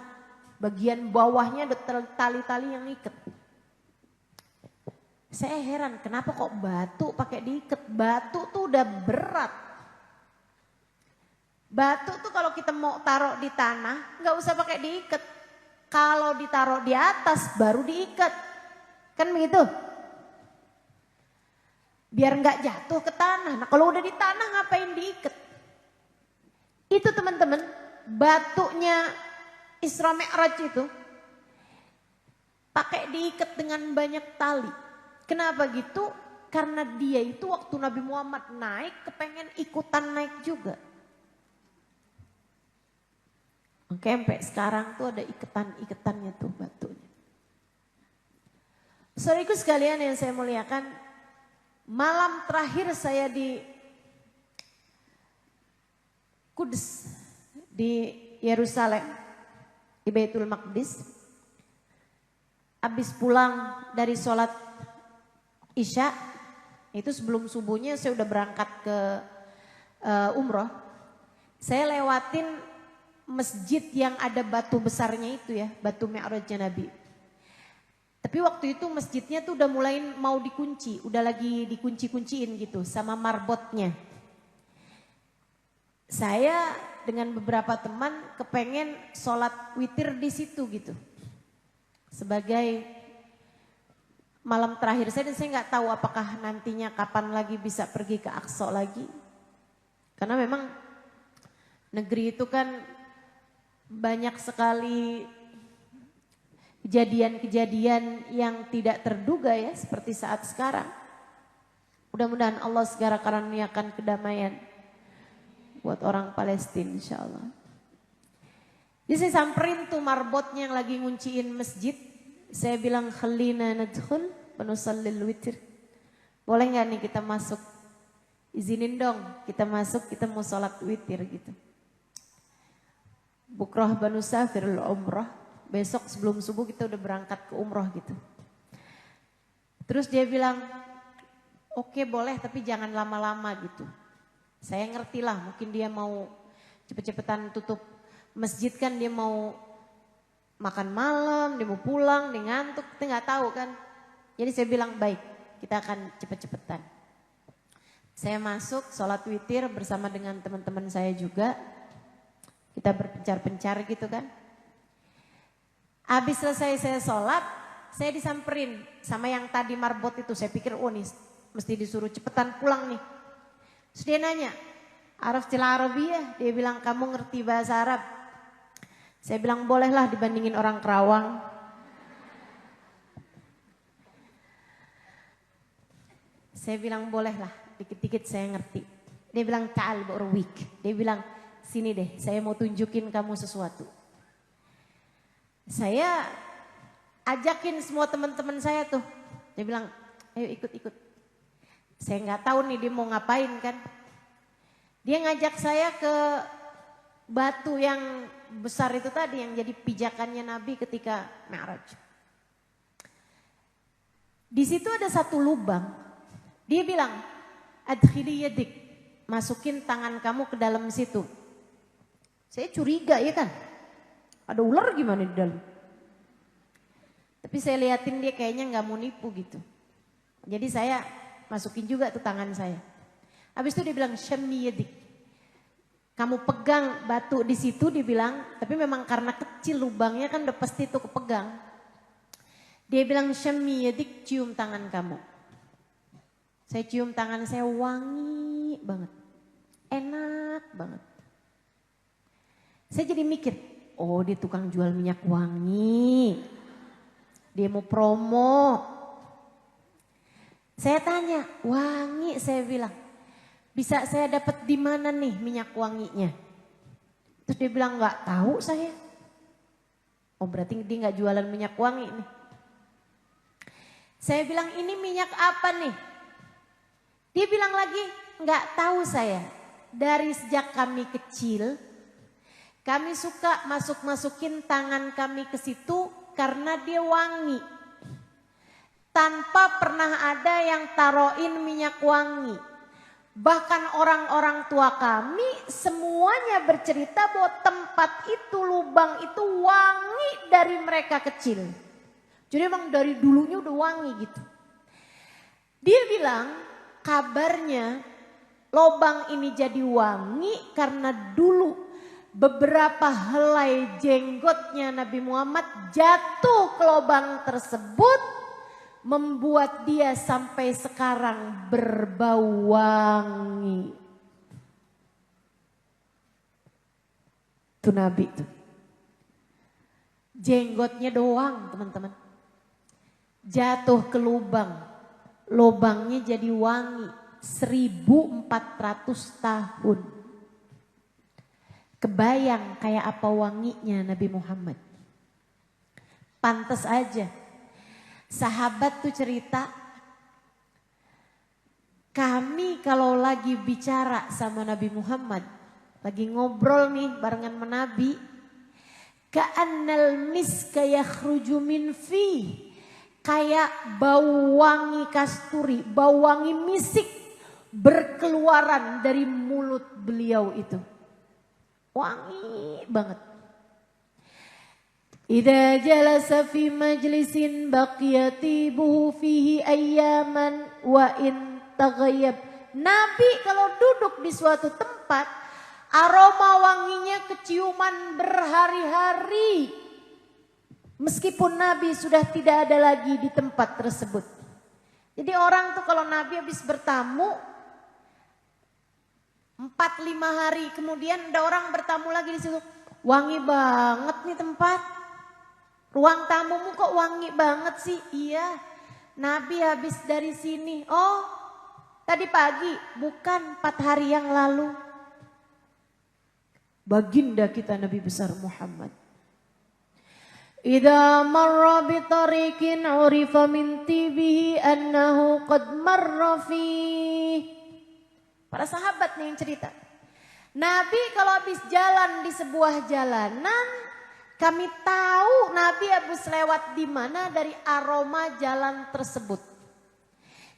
Bagian bawahnya ada tali-tali yang ikat. Saya heran kenapa kok batu pakai diikat. Batu tuh udah berat. Batu tuh kalau kita mau taruh di tanah nggak usah pakai diikat. Kalau ditaruh di atas baru diikat. Kan begitu? Biar nggak jatuh ke tanah. Nah kalau udah di tanah ngapain diikat? Itu teman-teman, batunya Isra Mi'raj itu pakai diikat dengan banyak tali. Kenapa gitu? Karena dia itu waktu Nabi Muhammad naik kepengen ikutan naik juga. Oke, sampai sekarang tuh ada iketan-iketannya tuh batunya. Saudaraku sekalian yang saya muliakan, malam terakhir saya di Kudus, di Yerusalem, di Baitul Maqdis. Habis pulang dari sholat Isya, itu sebelum subuhnya saya udah berangkat ke umroh. Saya lewatin masjid yang ada batu besarnya itu ya, batu Mi'rajnya Nabi. Tapi waktu itu masjidnya tuh udah mulai mau dikunci, udah lagi dikunci-kunciin gitu sama marbotnya. Saya dengan beberapa teman kepengen sholat witir di situ gitu. Sebagai malam terakhir saya, dan saya nggak tahu apakah nantinya kapan lagi bisa pergi ke Aqsa lagi. Karena memang negeri itu kan banyak sekali kejadian-kejadian yang tidak terduga ya, seperti saat sekarang. Mudah-mudahan Allah segera karuniakan kedamaian buat orang Palestina insya-Allah. Jadi saya samperin tuh marbotnya yang lagi ngunciin masjid. Saya bilang khalina nadkhul wa nusallil witr. Boleh nggak nih kita masuk? Izinin dong kita masuk, kita mau sholat witir gitu. Bukrah banu safirul umrah. Besok sebelum subuh kita udah berangkat ke umrah gitu. Terus dia bilang, oke boleh tapi jangan lama-lama gitu. Saya ngerti lah, mungkin dia mau cepet-cepetan tutup masjid kan, dia mau makan malam, dia mau pulang, dia ngantuk, kita nggak tahu kan. Jadi saya bilang baik, kita akan cepet-cepetan. Saya masuk sholat witir bersama dengan teman-teman saya juga. Kita berpencar-pencar gitu kan. Habis selesai saya sholat, saya disamperin sama yang tadi marbot itu. Saya pikir oh nih mesti disuruh cepetan pulang nih. Terus dia nanya, Araftil Arabiyah? Dia bilang kamu ngerti bahasa Arab? Saya bilang bolehlah dibandingin orang Kerawang. Saya bilang bolehlah, dikit-dikit saya ngerti. Dia bilang ta'al bu'urwik. Dia bilang sini deh, saya mau tunjukin kamu sesuatu. Saya ajakin semua teman-teman saya tuh. Dia bilang ayo ikut-ikut. Saya nggak tahu nih dia mau ngapain kan. Dia ngajak saya ke batu yang besar itu tadi yang jadi pijakannya Nabi ketika Mi'raj. Di situ ada satu lubang. Dia bilang, adkhili yadik, masukin tangan kamu ke dalam situ. Saya curiga ya kan. Ada ular gimana di dalam? Tapi saya liatin dia kayaknya nggak mau nipu gitu. Jadi saya masukin juga tuh tangan saya. Habis itu dia bilang syammi yadik. Kamu pegang batu di situ dibilang, tapi memang karena kecil lubangnya kan udah pasti tuh kepegang. Dia bilang syammi yadik, cium tangan kamu. Saya cium tangan saya wangi banget. Enak banget. Saya jadi mikir, oh dia tukang jual minyak wangi. Dia mau promo. Saya tanya, wangi, saya bilang, bisa saya dapat di mana nih minyak wanginya? Terus dia bilang nggak tahu saya. Oh berarti dia nggak jualan minyak wangi nih. Saya bilang ini minyak apa nih? Dia bilang lagi nggak tahu saya. Dari sejak kami kecil, kami suka masukin tangan kami ke situ karena dia wangi. Tanpa pernah ada yang taruhin minyak wangi. Bahkan orang-orang tua kami semuanya bercerita bahwa tempat itu, lubang itu wangi dari mereka kecil. Jadi emang dari dulunya udah wangi gitu. Dia bilang kabarnya lubang ini jadi wangi karena dulu beberapa helai jenggotnya Nabi Muhammad jatuh ke lubang tersebut. Membuat dia sampai sekarang berbau wangi. Itu Nabi tuh. Jenggotnya doang teman-teman. Jatuh ke lubang. Lubangnya jadi wangi. 1400 tahun. Kebayang kayak apa wanginya Nabi Muhammad. Pantes aja. Sahabat tuh cerita, kami kalau lagi bicara sama Nabi Muhammad, lagi ngobrol nih barengan sama Nabi, ka'annal miska yakhruju min fi, kayak bau wangi kasturi, bau wangi misik berkeluaran dari mulut beliau itu. Wangi banget. Idza jalasa fi majlisin baqiyatibuhu fihi ayyaman wa in taghayyab. Nabi kalau duduk di suatu tempat Aroma wanginya keciuman berhari-hari. Meskipun Nabi sudah tidak ada lagi di tempat tersebut. Jadi orang tuh kalau Nabi habis bertamu 4-5 hari kemudian ada orang bertamu lagi di situ. Wangi banget nih tempat. Ruang tamumu kok wangi banget sih? Iya, Nabi habis dari sini. Oh, tadi pagi, bukan 4 hari yang lalu. Baginda kita Nabi besar Muhammad. Idza marra bi tariqin urifa min tibihi annahu qad marra fi. Para sahabat nih yang cerita. Nabi kalau habis jalan di sebuah jalanan, kami tahu Nabi habis lewat di mana dari aroma jalan tersebut.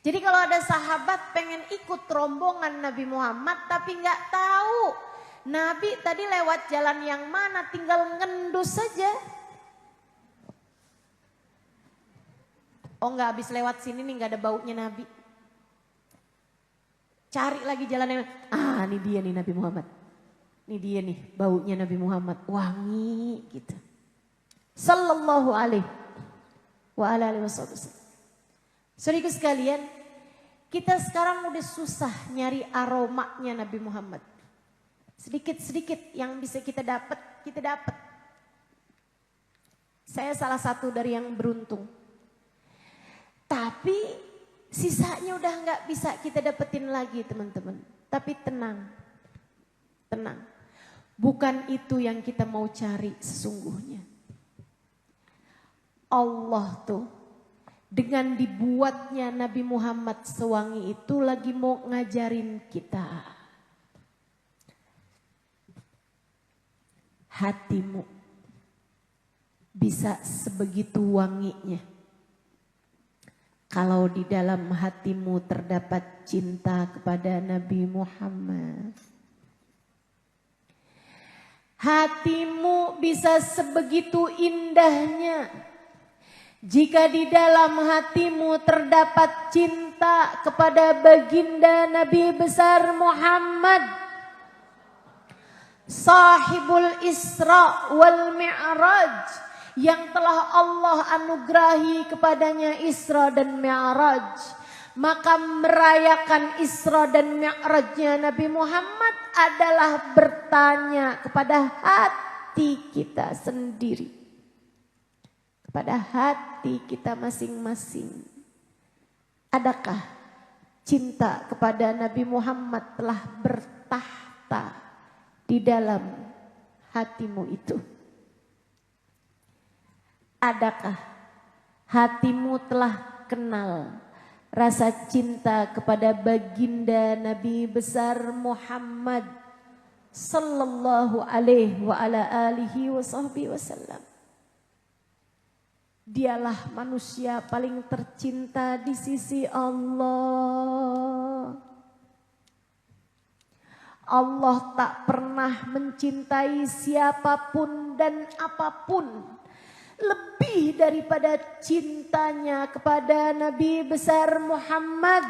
Jadi kalau ada sahabat pengen ikut rombongan Nabi Muhammad tapi nggak tahu Nabi tadi lewat jalan yang mana, tinggal ngendus saja. Oh nggak habis lewat sini nih nggak ada baunya Nabi. Cari lagi jalannya. Ah ini dia nih Nabi Muhammad. Ini dia nih baunya Nabi Muhammad. Wangi gitu. Sallallahu alaihi wa alihi wasallam. Saudaraku sekalian, kita sekarang udah susah nyari aromanya Nabi Muhammad. Sedikit-sedikit yang bisa kita dapat, kita dapat. Saya salah satu dari yang beruntung. Tapi sisanya udah nggak bisa kita dapetin lagi teman-teman. Tapi tenang, tenang. Bukan itu yang kita mau cari sesungguhnya. Allah tuh dengan dibuatnya Nabi Muhammad sewangi itu lagi mau ngajarin kita. Hatimu bisa sebegitu wanginya. Kalau di dalam hatimu terdapat cinta kepada Nabi Muhammad. Hatimu bisa sebegitu indahnya. Jika di dalam hatimu terdapat cinta kepada baginda Nabi besar Muhammad. Sahibul Isra wal Mi'raj yang telah Allah anugerahi kepadanya Isra dan Mi'raj. Maka merayakan Isra dan Mi'rajnya Nabi Muhammad adalah bertanya kepada hati kita sendiri. Kepada hati kita masing-masing. Adakah cinta kepada Nabi Muhammad telah bertahta di dalam hatimu itu? Adakah hatimu telah kenal rasa cinta kepada baginda Nabi besar Muhammad sallallahu alaihi wa ala alihi wa sahbihi wasallam? Dialah manusia paling tercinta di sisi Allah. Allah tak pernah mencintai siapapun dan apapun lebih daripada cintanya kepada Nabi besar Muhammad.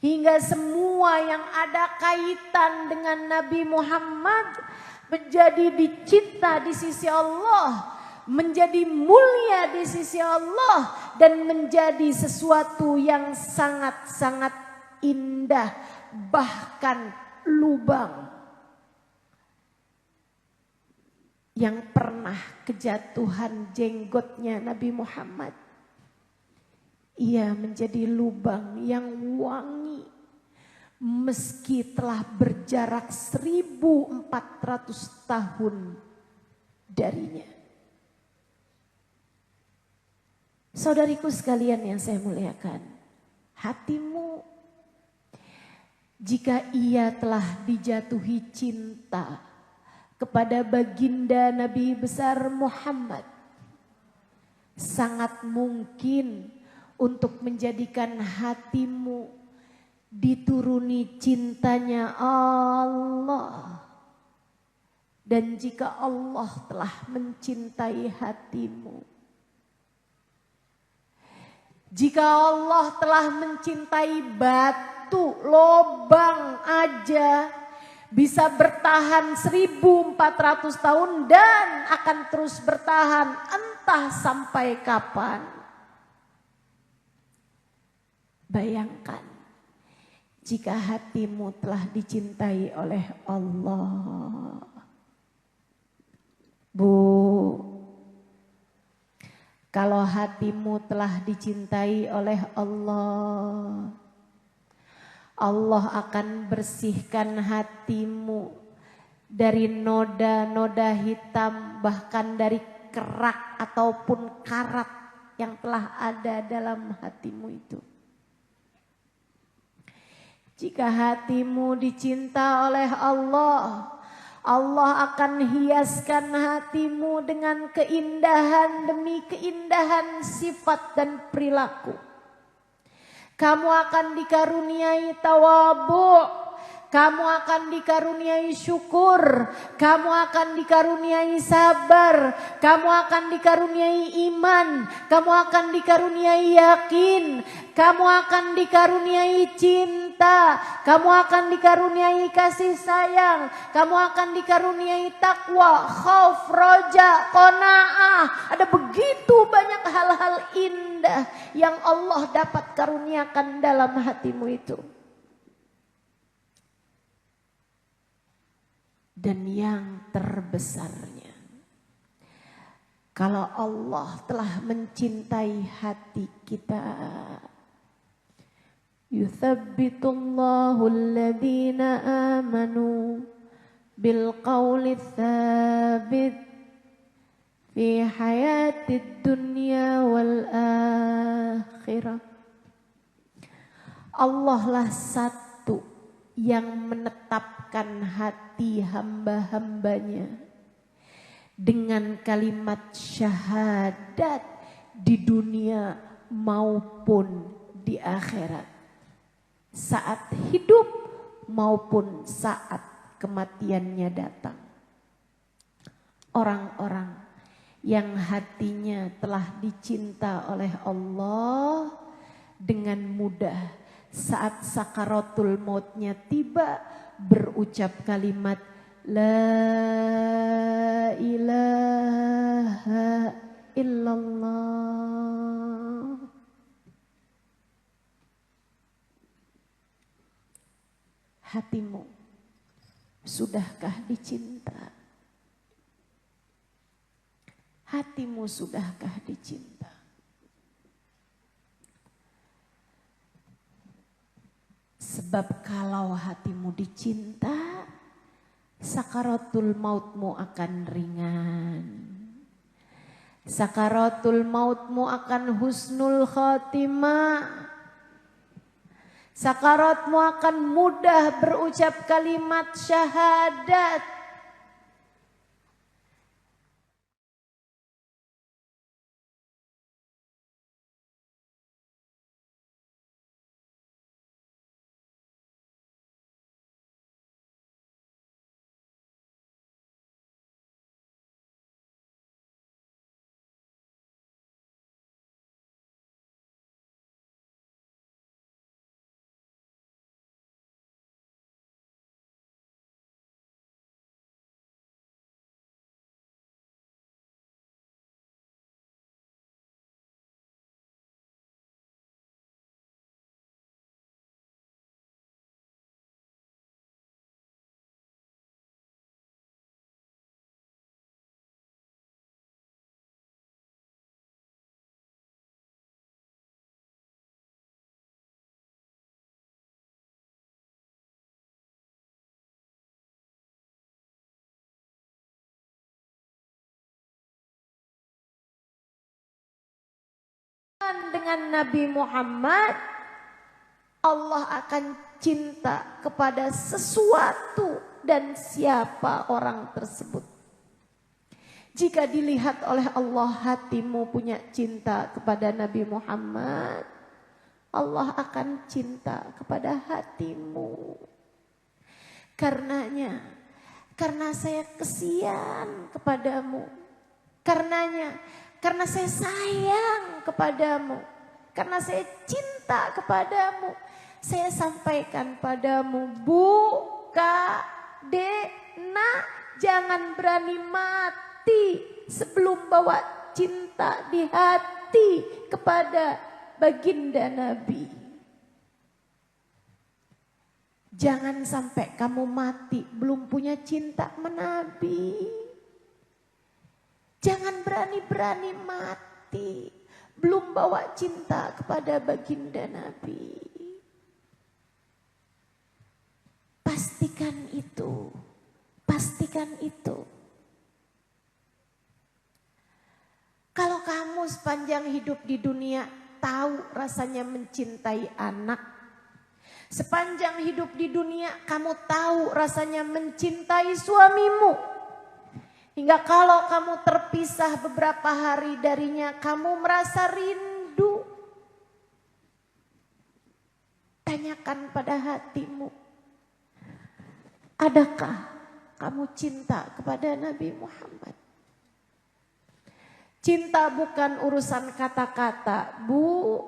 Hingga semua yang ada kaitan dengan Nabi Muhammad menjadi dicinta di sisi Allah, menjadi mulia di sisi Allah, dan menjadi sesuatu yang sangat-sangat indah, bahkan lubang yang pernah kejatuhan jenggotnya Nabi Muhammad. Ia menjadi lubang yang wangi meski telah berjarak 1400 tahun darinya. Saudariku sekalian yang saya muliakan, hatimu jika ia telah dijatuhi cinta kepada baginda Nabi besar Muhammad, sangat mungkin untuk menjadikan hatimu dituruni cintanya Allah. Dan jika Allah telah mencintai hatimu, jika Allah telah mencintai batu, lobang aja bisa bertahan 1400 tahun dan akan terus bertahan entah sampai kapan. Bayangkan jika hatimu telah dicintai oleh Allah. Bu, kalau hatimu telah dicintai oleh Allah, Allah akan bersihkan hatimu dari noda-noda hitam, bahkan dari kerak ataupun karat yang telah ada dalam hatimu itu. Jika hatimu dicinta oleh Allah, Allah akan hiaskan hatimu dengan keindahan demi keindahan sifat dan perilaku. Kamu akan dikaruniai tawadhu, kamu akan dikaruniai syukur, kamu akan dikaruniai sabar, kamu akan dikaruniai iman, kamu akan dikaruniai yakin, kamu akan dikaruniai cinta, kamu akan dikaruniai kasih sayang, kamu akan dikaruniai takwa, khauf, roja, qanaah. Ada begitu banyak hal-hal indah yang Allah dapat karuniakan dalam hatimu itu. Dan yang terbesarnya, kalau Allah telah mencintai hati kita, yuthabbitullahu alladhina amanu bil qawli tsabit fi hayatid dunya wal akhirah. Allah lah satu yang menetapkan hati hamba-hambanya dengan kalimat syahadat di dunia maupun di akhirat, saat hidup maupun saat kematiannya datang. Orang-orang yang hatinya telah dicinta oleh Allah dengan mudah saat sakaratul mautnya tiba berucap kalimat la ilaha illallah. Hatimu sudahkah dicinta? Hatimu sudahkah dicinta? Sebab kalau hatimu dicinta, sakaratul mautmu akan ringan. Sakaratul mautmu akan husnul khatimah. Sakaratmu akan mudah berucap kalimat syahadat. Dengan Nabi Muhammad, Allah akan cinta kepada sesuatu dan siapa orang tersebut. Jika dilihat oleh Allah hatimu punya cinta kepada Nabi Muhammad, Allah akan cinta kepada hatimu. Karenanya, karena saya kesian kepadamu, karena saya sayang kepadamu, karena saya cinta kepadamu, saya sampaikan padamu, buka Dek, nak, jangan berani mati sebelum bawa cinta di hati kepada baginda Nabi. Jangan sampai kamu mati belum punya cinta sama Nabi. Jangan berani-berani mati belum bawa cinta kepada baginda Nabi. Pastikan itu. Pastikan itu. Kalau kamu sepanjang hidup di dunia tahu rasanya mencintai anak. Sepanjang hidup di dunia kamu tahu rasanya mencintai suamimu. Hingga kalau kamu terpisah beberapa hari darinya kamu merasa rindu. Tanyakan pada hatimu. Adakah kamu cinta kepada Nabi Muhammad? Cinta bukan urusan kata-kata, Bu.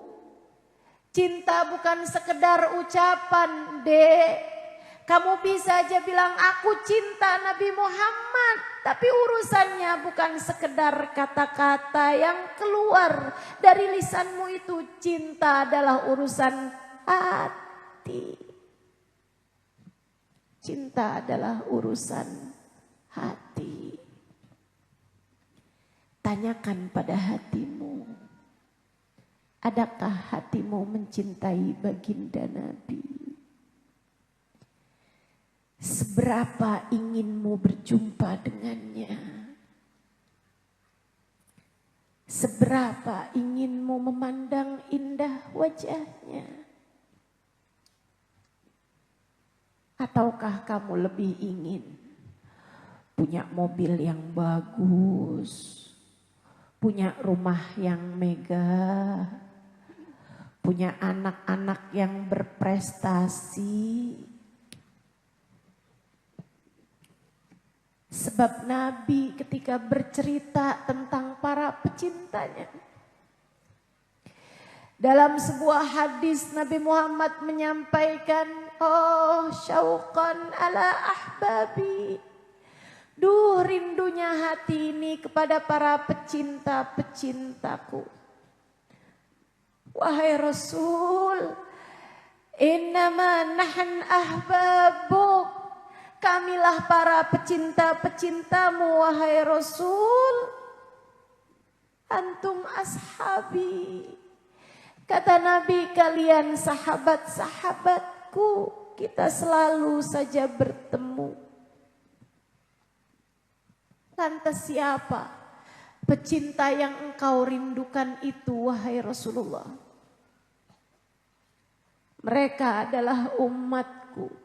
Cinta bukan sekedar ucapan, Dek. Kamu bisa aja bilang aku cinta Nabi Muhammad. Tapi urusannya bukan sekedar kata-kata yang keluar dari lisanmu itu. Cinta adalah urusan hati. Cinta adalah urusan hati. Tanyakan pada hatimu. Adakah hatimu mencintai baginda Nabi? Seberapa inginmu berjumpa dengannya? Seberapa inginmu memandang indah wajahnya? Ataukah kamu lebih ingin punya mobil yang bagus, punya rumah yang megah, punya anak-anak yang berprestasi? Sebab Nabi ketika bercerita tentang para pecintanya, dalam sebuah hadis Nabi Muhammad menyampaikan, oh syauqan ala ahbabi. Duh rindunya hati ini kepada para pecinta-pecintaku. Wahai Rasul, innama nahan ahbabuk. Kamilah para pecinta-pecintamu wahai Rasul. Antum ashabi. Kata Nabi, kalian sahabat-sahabatku. Kita selalu saja bertemu. Lantas siapa pecinta yang engkau rindukan itu wahai Rasulullah? Mereka adalah umatku.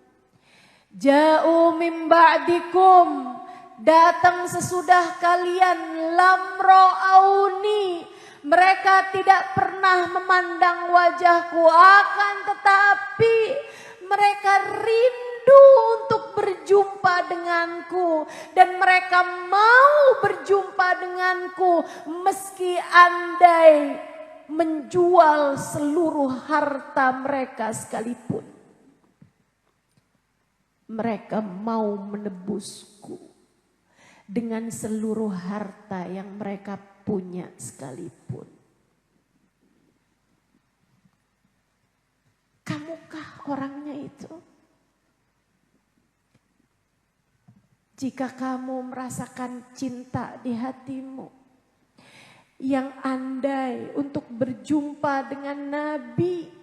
Ja'u min ba'dikum. Datang sesudah kalian. Lam ra'auni. Mereka tidak pernah memandang wajahku. Akan tetapi mereka rindu untuk berjumpa denganku. Dan mereka mau berjumpa denganku. Meski andai menjual seluruh harta mereka sekalipun. Mereka mau menebusku dengan seluruh harta yang mereka punya sekalipun. Kamukah orangnya itu? Jika kamu merasakan cinta di hatimu yang andai untuk berjumpa dengan Nabi,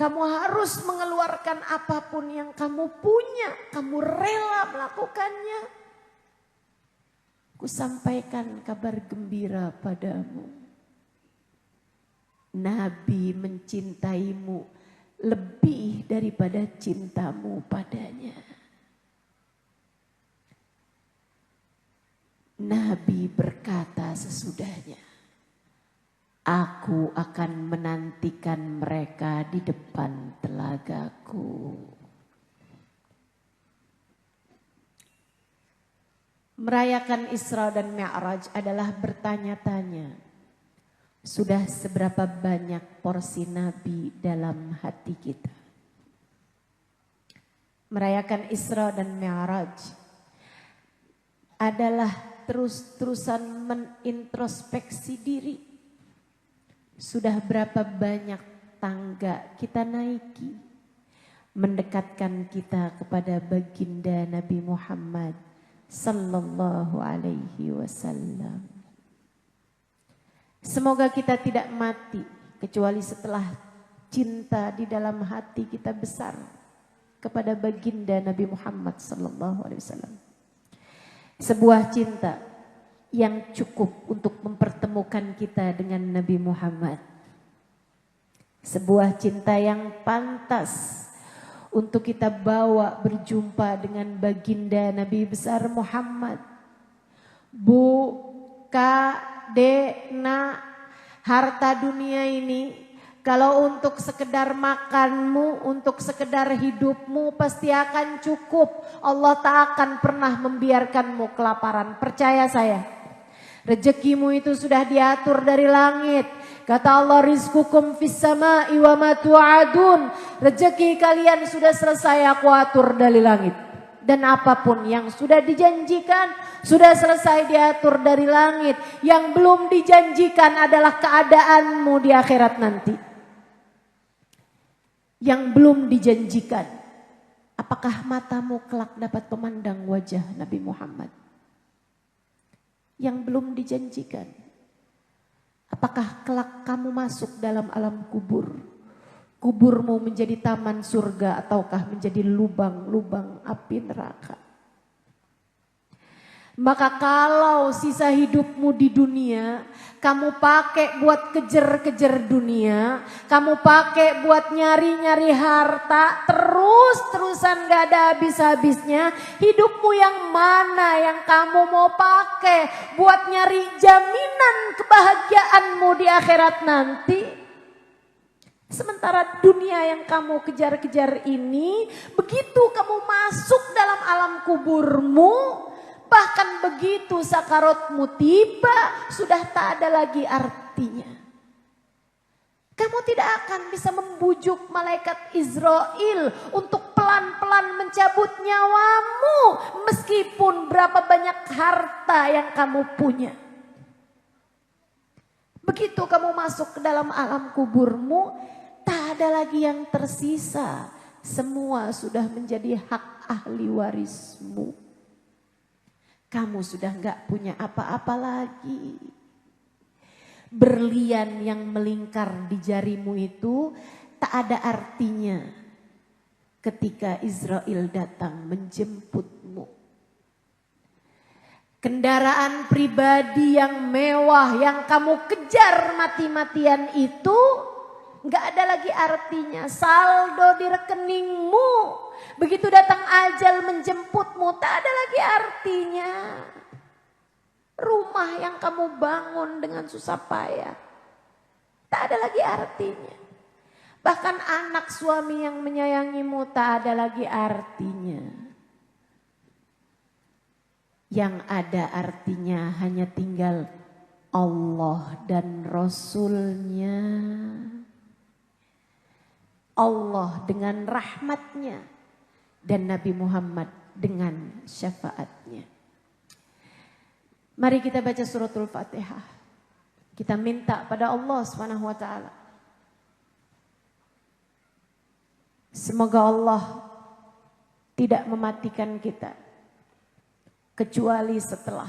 kamu harus mengeluarkan apapun yang kamu punya. Kamu rela melakukannya. Kusampaikan kabar gembira padamu. Nabi mencintaimu lebih daripada cintamu padanya. Nabi berkata sesudahnya, aku akan menantikan mereka di depan telagaku. Merayakan Isra dan Mi'raj adalah bertanya-tanya, sudah seberapa banyak porsi Nabi dalam hati kita? merayakan Isra dan Mi'raj adalah terus-terusan menintrospeksi diri. Sudah berapa banyak tangga kita naiki mendekatkan kita kepada baginda Nabi Muhammad sallallahu alaihi wasallam. Semoga kita tidak mati kecuali setelah cinta di dalam hati kita besar kepada baginda Nabi Muhammad sallallahu alaihi wasallam. Sebuah cinta yang cukup untuk mempertemukan kita dengan Nabi Muhammad. Sebuah cinta yang pantas untuk kita bawa berjumpa dengan baginda Nabi besar Muhammad. Bu, Kak, Dek, Nak, harta dunia ini kalau untuk sekedar makanmu, untuk sekedar hidupmu pasti akan cukup. Allah tak akan pernah membiarkanmu kelaparan. Percaya saya. Rezekimu itu sudah diatur dari langit. Kata Allah, rizqukum fis sama'i wa ma tu'adun. Rezeki kalian sudah selesai aku atur dari langit. Dan apapun yang sudah dijanjikan sudah selesai diatur dari langit. Yang belum dijanjikan adalah keadaanmu di akhirat nanti. Yang belum dijanjikan, apakah matamu kelak dapat memandang wajah Nabi Muhammad? Yang belum dijanjikan, apakah kelak kamu masuk dalam alam kubur? Kuburmu menjadi taman surga ataukah menjadi lubang-lubang api neraka? Maka kalau sisa hidupmu di dunia kamu pakai buat kejar-kejar dunia, kamu pakai buat nyari-nyari harta, terus-terusan gak ada habis-habisnya, hidupmu yang mana yang kamu mau pakai buat nyari jaminan kebahagiaanmu di akhirat nanti? Sementara dunia yang kamu kejar-kejar ini, begitu kamu masuk dalam alam kuburmu, bahkan begitu sakaratmu tiba, sudah tak ada lagi artinya. Kamu tidak akan bisa membujuk malaikat Israel untuk pelan-pelan mencabut nyawamu, meskipun berapa banyak harta yang kamu punya. Begitu kamu masuk ke dalam alam kuburmu, tak ada lagi yang tersisa. Semua sudah menjadi hak ahli warismu. Kamu sudah gak punya apa-apa lagi. Berlian yang melingkar di jarimu itu tak ada artinya ketika Israel datang menjemputmu. Kendaraan pribadi yang mewah yang kamu kejar mati-matian itu gak ada lagi artinya. Saldo di rekeningmu, begitu datang ajal menjemputmu, tak ada lagi artinya. Rumah yang kamu bangun dengan susah payah, tak ada lagi artinya. Bahkan anak suami yang menyayangimu tak ada lagi artinya. Yang ada artinya hanya tinggal Allah dan Rasulnya. Allah dengan rahmatnya dan Nabi Muhammad dengan syafaatnya. Mari kita baca suratul Fatihah. Kita minta pada Allah SWT. Semoga Allah tidak mematikan kita kecuali setelah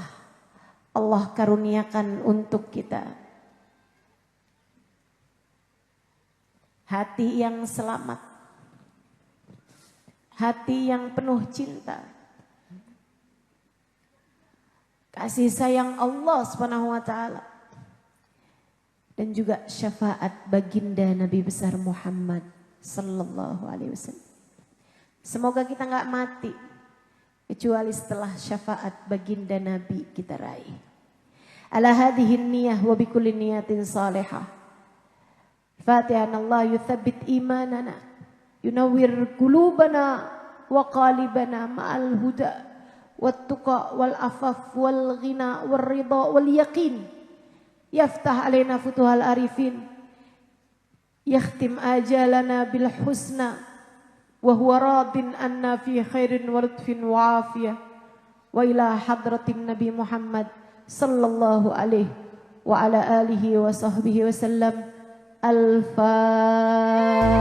Allah karuniakan untuk kita hati yang selamat, hati yang penuh cinta, kasih sayang Allah SWT, dan juga syafaat baginda Nabi besar Muhammad sallallahu alaihi wasallam. Semoga kita nggak mati kecuali setelah syafaat baginda Nabi kita raih. Ala hadhihi niyah wa bikulli niyatin salihah. Fatihan Allah yuthabbit imanana, yunawwir qulubana wa qalibana ma'al huda wat tuqa wal afaf wal ghina wal ridha wal yaqin. Yaftah alaina futuhal arifin, yakhtim ajalana bil husna, wa huwa radin anna fi khairin wa lutfin wa afiyah wa ila hadratin Nabi Muhammad sallallahu alaihi wa ala alihi wa sahbihi wa sallam. Al-Fatihah.